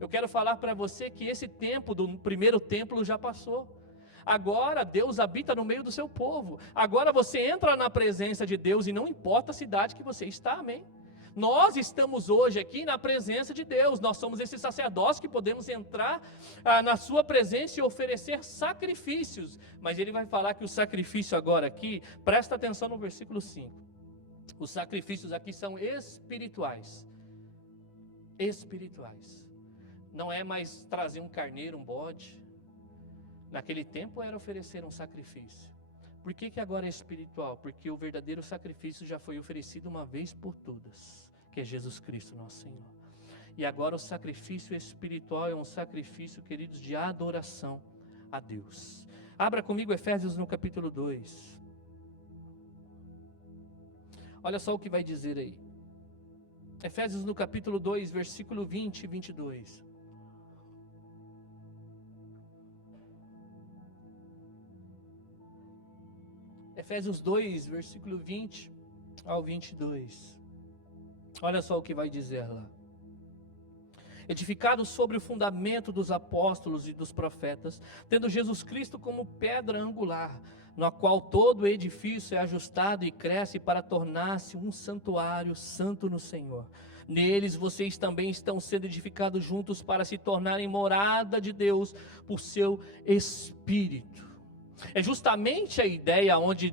Eu quero falar para você que esse tempo do primeiro templo já passou. Agora Deus habita no meio do seu povo. Agora você entra na presença de Deus e não importa a cidade que você está, amém? Nós estamos hoje aqui na presença de Deus, nós somos esses sacerdócios que podemos entrar na sua presença e oferecer sacrifícios, mas ele vai falar que o sacrifício agora aqui, presta atenção no versículo 5, os sacrifícios aqui são espirituais, não é mais trazer um carneiro, um bode, naquele tempo era oferecer um sacrifício. Por que agora é espiritual? Porque o verdadeiro sacrifício já foi oferecido uma vez por todas, que é Jesus Cristo nosso Senhor. E agora o sacrifício espiritual é um sacrifício, queridos, de adoração a Deus. Abra comigo Efésios no capítulo 2. Olha só o que vai dizer aí. Efésios no capítulo 2, versículo 20 e 22. Efésios 2, versículo 20 ao 22. Olha só o que vai dizer lá. Edificado sobre o fundamento dos apóstolos e dos profetas, tendo Jesus Cristo como pedra angular, no qual todo o edifício é ajustado e cresce para tornar-se um santuário santo no Senhor. Neles vocês também estão sendo edificados juntos para se tornarem morada de Deus por seu Espírito. É justamente a ideia onde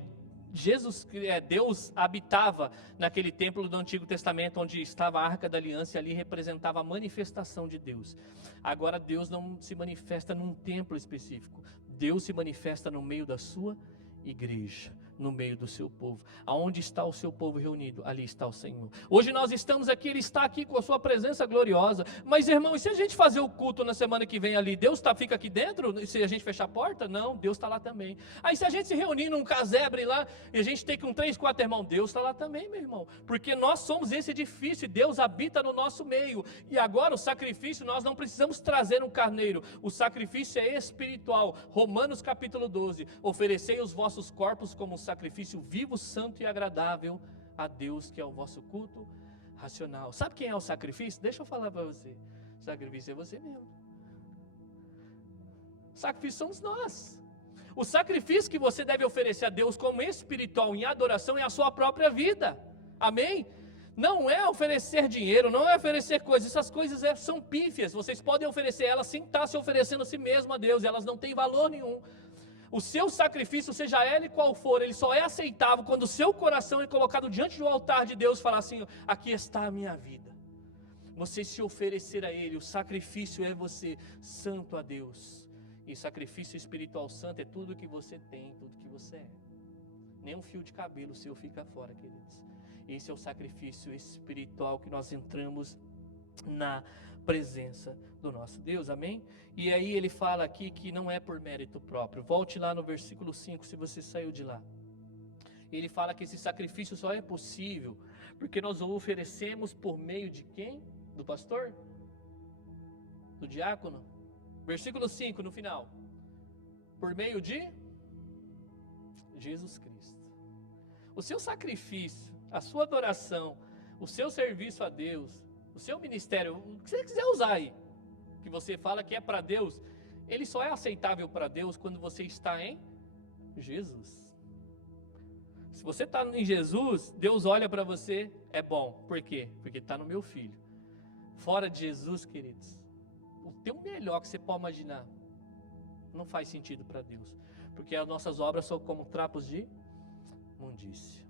Deus habitava naquele templo do Antigo Testamento, onde estava a Arca da Aliança, e ali representava a manifestação de Deus. Agora Deus não se manifesta num templo específico, Deus se manifesta no meio da sua igreja, no meio do seu povo. Aonde está o seu povo reunido? Ali está o Senhor. Hoje nós estamos aqui, Ele está aqui com a sua presença gloriosa. Mas irmão, e se a gente fazer o culto na semana que vem ali, Deus fica aqui dentro? E se a gente fechar a porta? Não, Deus está lá também. Aí se a gente se reunir num casebre lá, e a gente tem com 3, 4 irmãos, Deus está lá também, meu irmão. Porque nós somos esse edifício e Deus habita no nosso meio. E agora o sacrifício, nós não precisamos trazer um carneiro. O sacrifício é espiritual. Romanos capítulo 12. Oferecei os vossos corpos como sacrifício vivo, santo e agradável a Deus, que é o vosso culto racional. Sabe quem é o sacrifício? Deixa eu falar para você. O sacrifício é você mesmo. O sacrifício somos nós. O sacrifício que você deve oferecer a Deus como espiritual em adoração é a sua própria vida. Amém? Não é oferecer dinheiro, não é oferecer coisas. Essas coisas são pífias. Vocês podem oferecer elas sem estar se oferecendo a si mesmo a Deus. Elas não têm valor nenhum. O seu sacrifício, seja ele qual for, ele só é aceitável quando o seu coração é colocado diante do altar de Deus e falar assim: aqui está a minha vida. Você se oferecer a Ele, o sacrifício é você santo a Deus. E sacrifício espiritual santo é tudo que você tem, tudo que você é. Nem um fio de cabelo seu fica fora, queridos. Esse é o sacrifício espiritual que nós entramos na presença do nosso Deus, amém? E aí ele fala aqui que não é por mérito próprio. Volte lá no versículo 5, se você saiu de lá. Ele fala que esse sacrifício só é possível porque nós o oferecemos por meio de quem? Do pastor? do diácono? Versículo 5 no final. Por meio de Jesus Cristo. O seu sacrifício, a sua adoração, o seu serviço a Deus, o seu ministério, o que você quiser usar aí, que você fala que é para Deus, ele só é aceitável para Deus quando você está em Jesus. Se você está em Jesus, Deus olha para você, é bom. Por quê? Porque está no meu filho. Fora de Jesus, queridos, o teu melhor que você pode imaginar não faz sentido para Deus. Porque as nossas obras são como trapos de imundícia.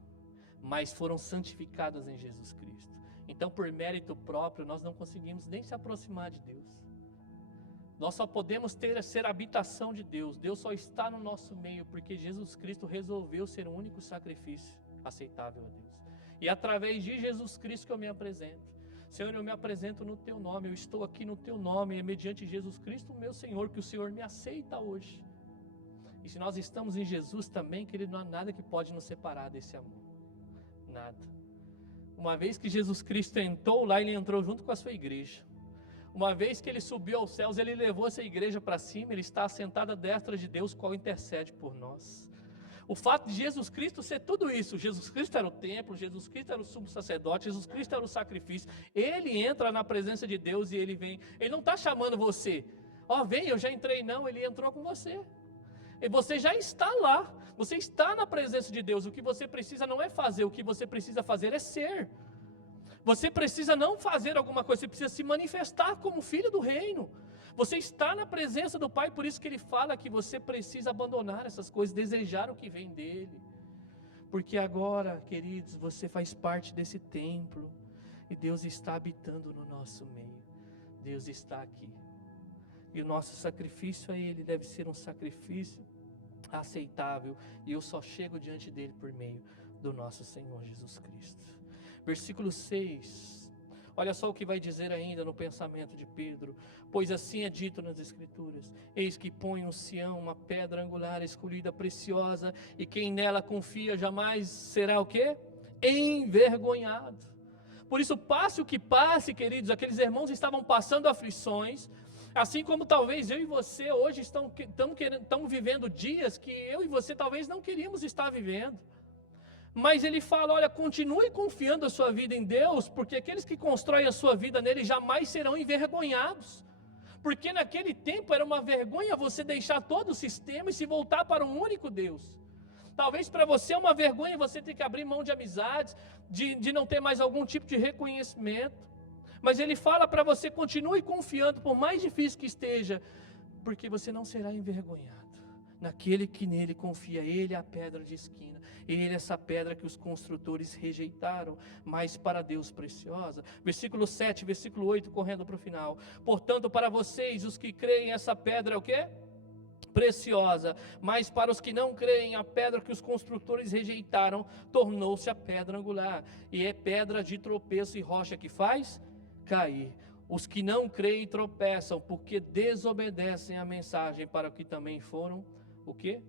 Mas foram santificadas em Jesus Cristo. Então, por mérito próprio, nós não conseguimos nem se aproximar de Deus. Nós só podemos ser a habitação de Deus. Deus só está no nosso meio porque Jesus Cristo resolveu ser o único sacrifício aceitável a Deus. E através de Jesus Cristo que eu me apresento. Senhor, eu me apresento no Teu nome, eu estou aqui no Teu nome, é mediante Jesus Cristo, meu Senhor, que o Senhor me aceita hoje. E se nós estamos em Jesus também, querido, não há nada que pode nos separar desse amor. Nada. Uma vez que Jesus Cristo entrou lá, Ele entrou junto com a sua igreja. Uma vez que Ele subiu aos céus, Ele levou essa igreja para cima, Ele está assentado à destra de Deus, qual intercede por nós. O fato de Jesus Cristo ser tudo isso, Jesus Cristo era o templo, Jesus Cristo era o sumo sacerdote, Jesus Cristo era o sacrifício, Ele entra na presença de Deus e Ele vem, Ele não está chamando você, vem, eu já entrei, não, Ele entrou com você. E você já está lá, você está na presença de Deus, o que você precisa não é fazer, o que você precisa fazer é ser. Você precisa não fazer alguma coisa, você precisa se manifestar como filho do reino. Você está na presença do Pai, por isso que Ele fala que você precisa abandonar essas coisas, desejar o que vem dEle. Porque agora, queridos, você faz parte desse templo, e Deus está habitando no nosso meio. Deus está aqui. E o nosso sacrifício a Ele deve ser um sacrifício aceitável, e eu só chego diante dEle por meio do nosso Senhor Jesus Cristo. Versículo 6, olha só o que vai dizer ainda no pensamento de Pedro. Pois assim é dito nas Escrituras: eis que põe no Sião uma pedra angular escolhida, preciosa, e quem nela confia jamais será o quê? Envergonhado. Por isso, passe o que passe, queridos, aqueles irmãos estavam passando aflições, assim como talvez eu e você hoje estamos vivendo dias que eu e você talvez não queríamos estar vivendo. Mas ele fala, olha, continue confiando a sua vida em Deus, porque aqueles que constroem a sua vida nele jamais serão envergonhados. Porque naquele tempo era uma vergonha você deixar todo o sistema e se voltar para um único Deus. Talvez para você é uma vergonha você ter que abrir mão de amizades, de não ter mais algum tipo de reconhecimento. Mas ele fala para você, continue confiando, por mais difícil que esteja, porque você não será envergonhado. Naquele que nele confia, Ele é a pedra de esquina, Ele é essa pedra que os construtores rejeitaram, mas para Deus preciosa. Versículo 7, versículo 8, correndo para o final. Portanto, para vocês, os que creem, essa pedra é o quê? Preciosa, mas para os que não creem, a pedra que os construtores rejeitaram, tornou-se a pedra angular, e é pedra de tropeço e rocha que faz cair. Os que não creem tropeçam, porque desobedecem a mensagem para o que também foram o quê?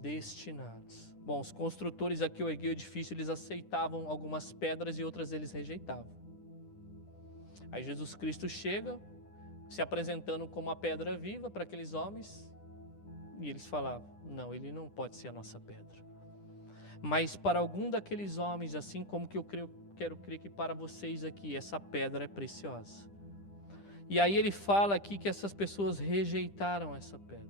Destinados. Bom, os construtores aqui, o edifício, eles aceitavam algumas pedras e outras eles rejeitavam. Aí Jesus Cristo chega, se apresentando como a pedra viva para aqueles homens, e eles falavam, não, ele não pode ser a nossa pedra. Mas para algum daqueles homens, assim como que quero crer que para vocês aqui, essa pedra é preciosa. E aí ele fala aqui que essas pessoas rejeitaram essa pedra.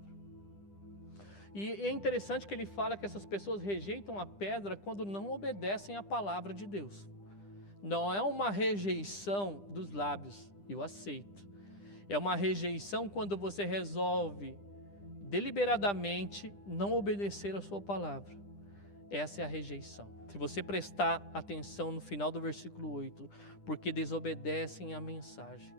E é interessante que ele fala que essas pessoas rejeitam a pedra quando não obedecem à palavra de Deus. Não é uma rejeição dos lábios, eu aceito. É uma rejeição quando você resolve deliberadamente não obedecer a sua palavra. Essa é a rejeição. Se você prestar atenção no final do versículo 8, porque desobedecem à mensagem.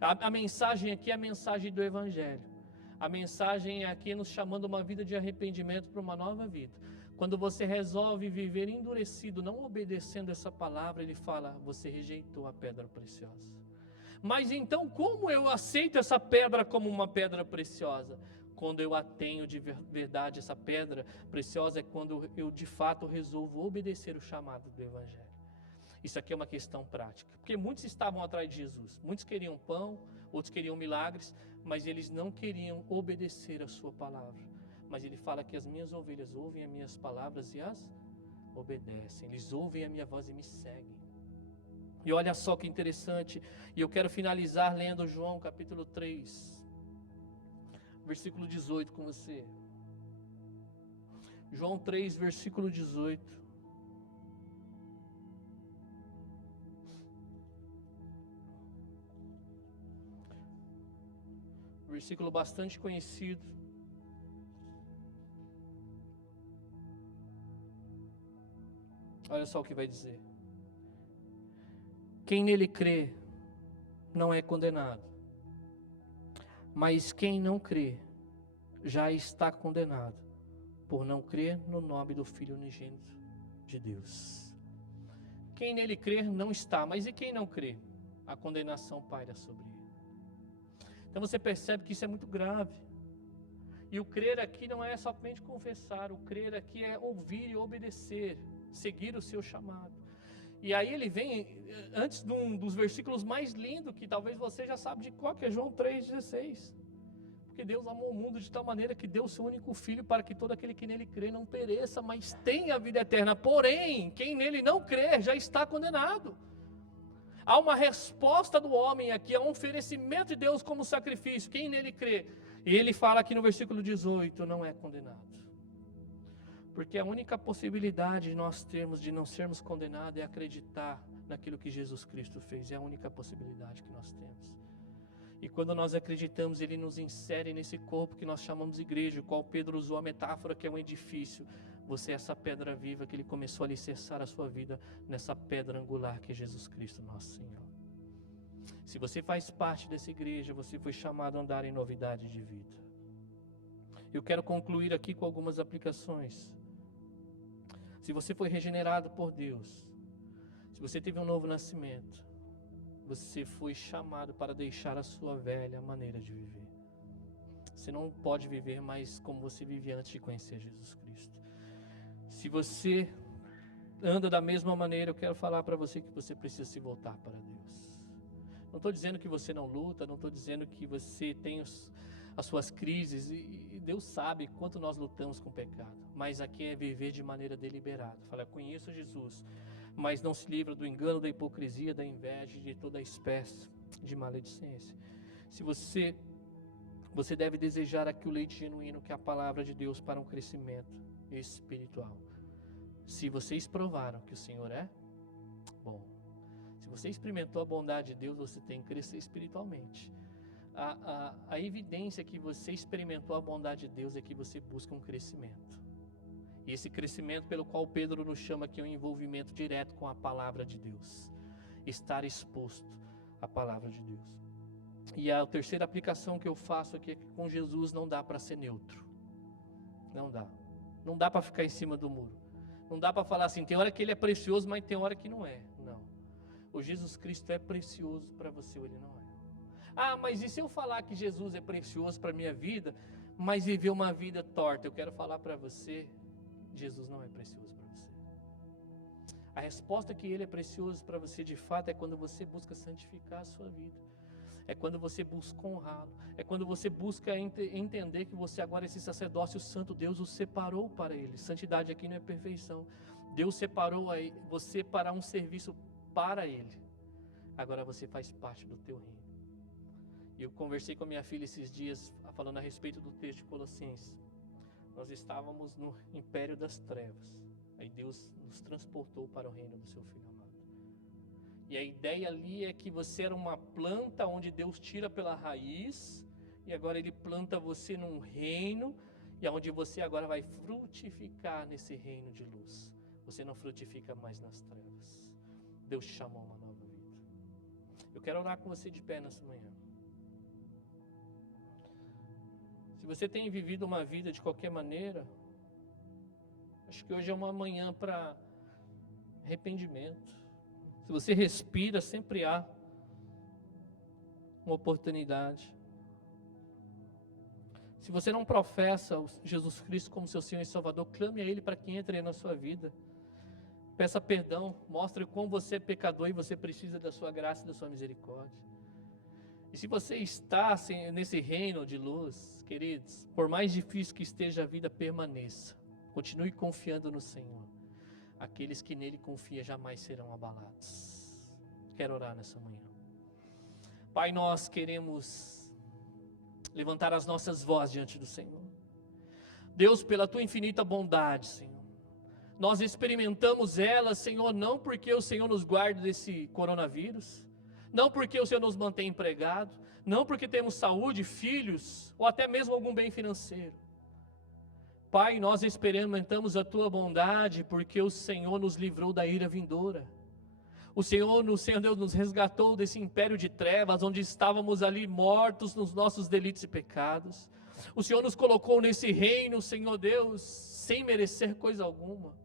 A mensagem aqui é a mensagem do Evangelho. A mensagem é aqui nos chamando uma vida de arrependimento para uma nova vida. Quando você resolve viver endurecido, não obedecendo essa palavra, ele fala, você rejeitou a pedra preciosa. Mas então como eu aceito essa pedra como uma pedra preciosa? Quando eu a tenho de verdade, essa pedra preciosa é quando eu de fato resolvo obedecer o chamado do Evangelho. Isso aqui é uma questão prática, porque muitos estavam atrás de Jesus, muitos queriam pão, outros queriam milagres, mas eles não queriam obedecer a sua palavra. Mas ele fala que as minhas ovelhas ouvem as minhas palavras e as obedecem. Eles ouvem a minha voz e me seguem. E olha só que interessante, e eu quero finalizar lendo João capítulo 3, versículo 18 com você. João 3, versículo 18. Versículo bastante conhecido. Olha só o que vai dizer. Quem nele crê não é condenado, mas quem não crê já está condenado, por não crer no nome do Filho unigênito de Deus. Quem nele crer não está, mas e quem não crê? A condenação paira sobre ele. Então você percebe que isso é muito grave. E o crer aqui não é somente confessar, o crer aqui é ouvir e obedecer, seguir o seu chamado. E aí ele vem, antes dos versículos mais lindos, que talvez você já sabe de qual, que é João 3,16. Porque Deus amou o mundo de tal maneira que deu o seu único filho para que todo aquele que nele crê não pereça, mas tenha a vida eterna. Porém, quem nele não crer já está condenado. Há uma resposta do homem aqui, há um oferecimento de Deus como sacrifício. Quem nele crê? E ele fala aqui no versículo 18, não é condenado. Porque a única possibilidade de nós termos de não sermos condenados é acreditar naquilo que Jesus Cristo fez. É a única possibilidade que nós temos. E quando nós acreditamos, Ele nos insere nesse corpo que nós chamamos de igreja, o qual Pedro usou a metáfora que é um edifício. Você é essa pedra viva que Ele começou a alicerçar a sua vida nessa pedra angular que é Jesus Cristo, nosso Senhor. Se você faz parte dessa igreja, você foi chamado a andar em novidade de vida. Eu quero concluir aqui com algumas aplicações. Se você foi regenerado por Deus, se você teve um novo nascimento, você foi chamado para deixar a sua velha maneira de viver. Você não pode viver mais como você vivia antes de conhecer Jesus Cristo. Se você anda da mesma maneira, eu quero falar para você que você precisa se voltar para Deus. Não estou dizendo que você não luta, não estou dizendo que você tem as suas crises, e Deus sabe quanto nós lutamos com o pecado, mas aqui é viver de maneira deliberada. Fala, conheço Jesus, mas não se livra do engano, da hipocrisia, da inveja, de toda espécie de maledicência. Se você deve desejar aqui o leite genuíno, que é a palavra de Deus, para um crescimento espiritual. Se vocês provaram que o Senhor é bom, se você experimentou a bondade de Deus, você tem que crescer espiritualmente. A evidência que você experimentou a bondade de Deus é que você busca um crescimento. E esse crescimento pelo qual Pedro nos chama aqui é um envolvimento direto com a palavra de Deus. Estar exposto à palavra de Deus. E a terceira aplicação que eu faço aqui é que com Jesus não dá para ser neutro. Não dá. Não dá para ficar em cima do muro. Não dá para falar assim, tem hora que ele é precioso, mas tem hora que não é. Não. O Jesus Cristo é precioso para você ou ele não é? Ah, mas e se eu falar que Jesus é precioso para a minha vida, mas viver uma vida torta? Eu quero falar para você, Jesus não é precioso para você. A resposta que Ele é precioso para você de fato é quando você busca santificar a sua vida. É quando você busca honrá-lo. É quando você busca entender que você agora é esse sacerdócio santo. Deus o separou para Ele. Santidade aqui não é perfeição. Deus separou você para um serviço para Ele. Agora você faz parte do teu reino. E eu conversei com a minha filha esses dias, falando a respeito do texto de Colossenses. Nós estávamos no império das trevas. Aí Deus nos transportou para o reino do seu Filho amado. E a ideia ali é que você era uma planta onde Deus tira pela raiz, e agora Ele planta você num reino, e onde você agora vai frutificar nesse reino de luz. Você não frutifica mais nas trevas. Deus te chamou a uma nova vida. Eu quero orar com você de pé nessa manhã. Se você tem vivido uma vida de qualquer maneira, acho que hoje é uma manhã para arrependimento. Se você respira, sempre há uma oportunidade. Se você não professa Jesus Cristo como seu Senhor e Salvador, clame a Ele para que entre na sua vida. Peça perdão, mostre como você é pecador e você precisa da sua graça e da sua misericórdia. E se você está nesse reino de luz, queridos, por mais difícil que esteja a vida, permaneça. Continue confiando no Senhor. Aqueles que nele confiam jamais serão abalados. Quero orar nessa manhã. Pai, nós queremos levantar as nossas vozes diante do Senhor. Deus, pela tua infinita bondade, Senhor, nós experimentamos ela, Senhor, não porque o Senhor nos guarda desse coronavírus, não porque o Senhor nos mantém empregado, não porque temos saúde, filhos, ou até mesmo algum bem financeiro. Pai, nós experimentamos a tua bondade porque o Senhor nos livrou da ira vindoura. O Senhor Deus, nos resgatou desse império de trevas, onde estávamos ali mortos nos nossos delitos e pecados. O Senhor nos colocou nesse reino, Senhor Deus, sem merecer coisa alguma.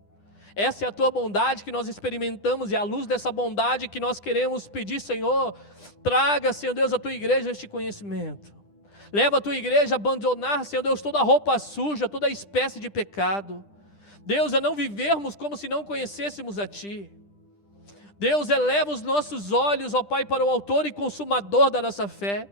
Essa é a tua bondade que nós experimentamos, e à luz dessa bondade que nós queremos pedir, Senhor, traga, Senhor Deus, a tua igreja este conhecimento. Leva a tua igreja a abandonar, Senhor Deus, toda a roupa suja, toda a espécie de pecado. Deus, é não vivermos como se não conhecêssemos a ti. Deus, eleva os nossos olhos, ó Pai, para o autor e consumador da nossa fé.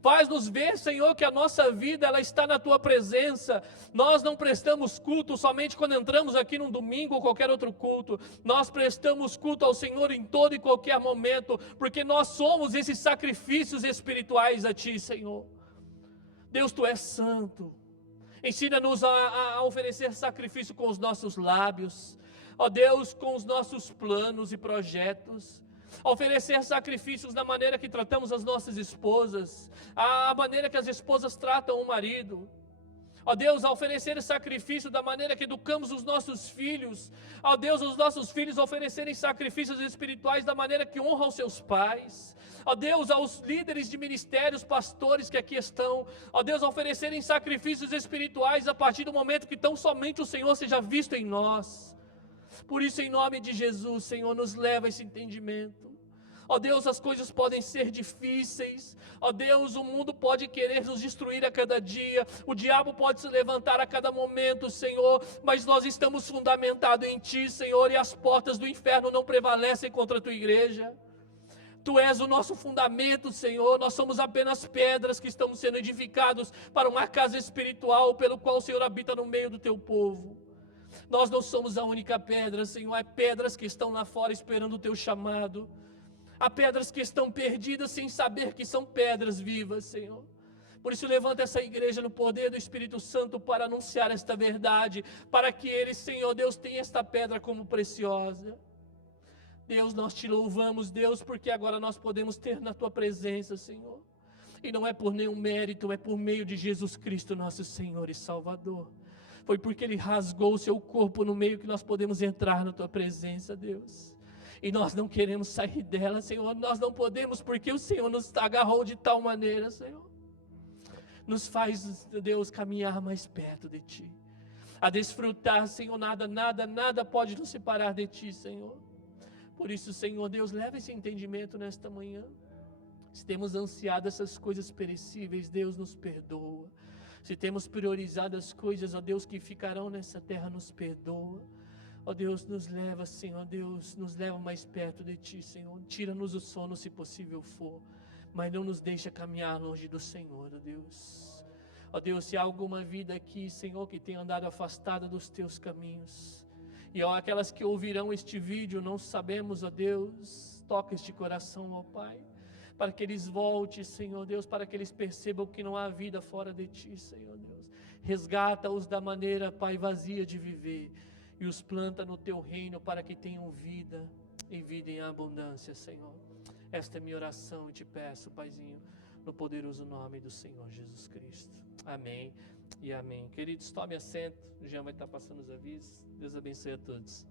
Faz-nos ver, Senhor, que a nossa vida ela está na tua presença. Nós não prestamos culto somente quando entramos aqui num domingo ou qualquer outro culto. Nós prestamos culto ao Senhor em todo e qualquer momento, porque nós somos esses sacrifícios espirituais a ti, Senhor. Deus, tu és santo. Ensina-nos a oferecer sacrifício com os nossos lábios. Ó Deus, com os nossos planos e projetos, oferecer sacrifícios da maneira que tratamos as nossas esposas, a maneira que as esposas tratam o marido. Ó Deus, a oferecer sacrifício da maneira que educamos os nossos filhos. Ó Deus, os nossos filhos oferecerem sacrifícios espirituais da maneira que honram seus pais. Ó Deus, aos líderes de ministérios, pastores que aqui estão, ó Deus, oferecerem sacrifícios espirituais a partir do momento que tão somente o Senhor seja visto em nós. Por isso, em nome de Jesus, Senhor, nos leva a esse entendimento. Ó Deus, as coisas podem ser difíceis. Ó Deus, o mundo pode querer nos destruir a cada dia. O diabo pode se levantar a cada momento, Senhor. Mas nós estamos fundamentados em Ti, Senhor, e as portas do inferno não prevalecem contra a Tua igreja. Tu és o nosso fundamento, Senhor. Nós somos apenas pedras que estamos sendo edificados para uma casa espiritual pelo qual o Senhor habita no meio do Teu povo. Nós não somos a única pedra, Senhor. Há pedras que estão lá fora esperando o Teu chamado. Há pedras que estão perdidas sem saber que são pedras vivas, Senhor. Por isso levanta essa igreja no poder do Espírito Santo para anunciar esta verdade, para que eles, Senhor Deus, tenham esta pedra como preciosa. Deus, nós te louvamos, Deus, porque agora nós podemos ter na Tua presença, Senhor. E não é por nenhum mérito, é por meio de Jesus Cristo, nosso Senhor e Salvador. Foi porque Ele rasgou o seu corpo no meio que nós podemos entrar na Tua presença, Deus. E nós não queremos sair dela, Senhor. Nós não podemos porque o Senhor nos agarrou de tal maneira, Senhor. Nos faz, Deus, caminhar mais perto de Ti. A desfrutar, Senhor, nada pode nos separar de Ti, Senhor. Por isso, Senhor, Deus, leva esse entendimento nesta manhã. Se temos ansiado essas coisas perecíveis, Deus nos perdoa. Se temos priorizado as coisas, ó Deus, que ficarão nessa terra, nos perdoa. Ó Deus, nos leva, Senhor, Deus, nos leva mais perto de Ti, Senhor. Tira-nos o sono, se possível for, mas não nos deixa caminhar longe do Senhor, ó Deus. Ó Deus, se há alguma vida aqui, Senhor, que tenha andado afastada dos Teus caminhos, e ó, aquelas que ouvirão este vídeo, não sabemos, ó Deus, toca este coração, ó Pai, para que eles voltem, Senhor Deus, para que eles percebam que não há vida fora de Ti, Senhor Deus. Resgata-os da maneira, Pai, vazia de viver, e os planta no Teu reino para que tenham vida, e vida em abundância, Senhor. Esta é minha oração e Te peço, Paizinho, no poderoso nome do Senhor Jesus Cristo. Amém e amém. Queridos, tome assento, o Jean vai estar passando os avisos. Deus abençoe a todos.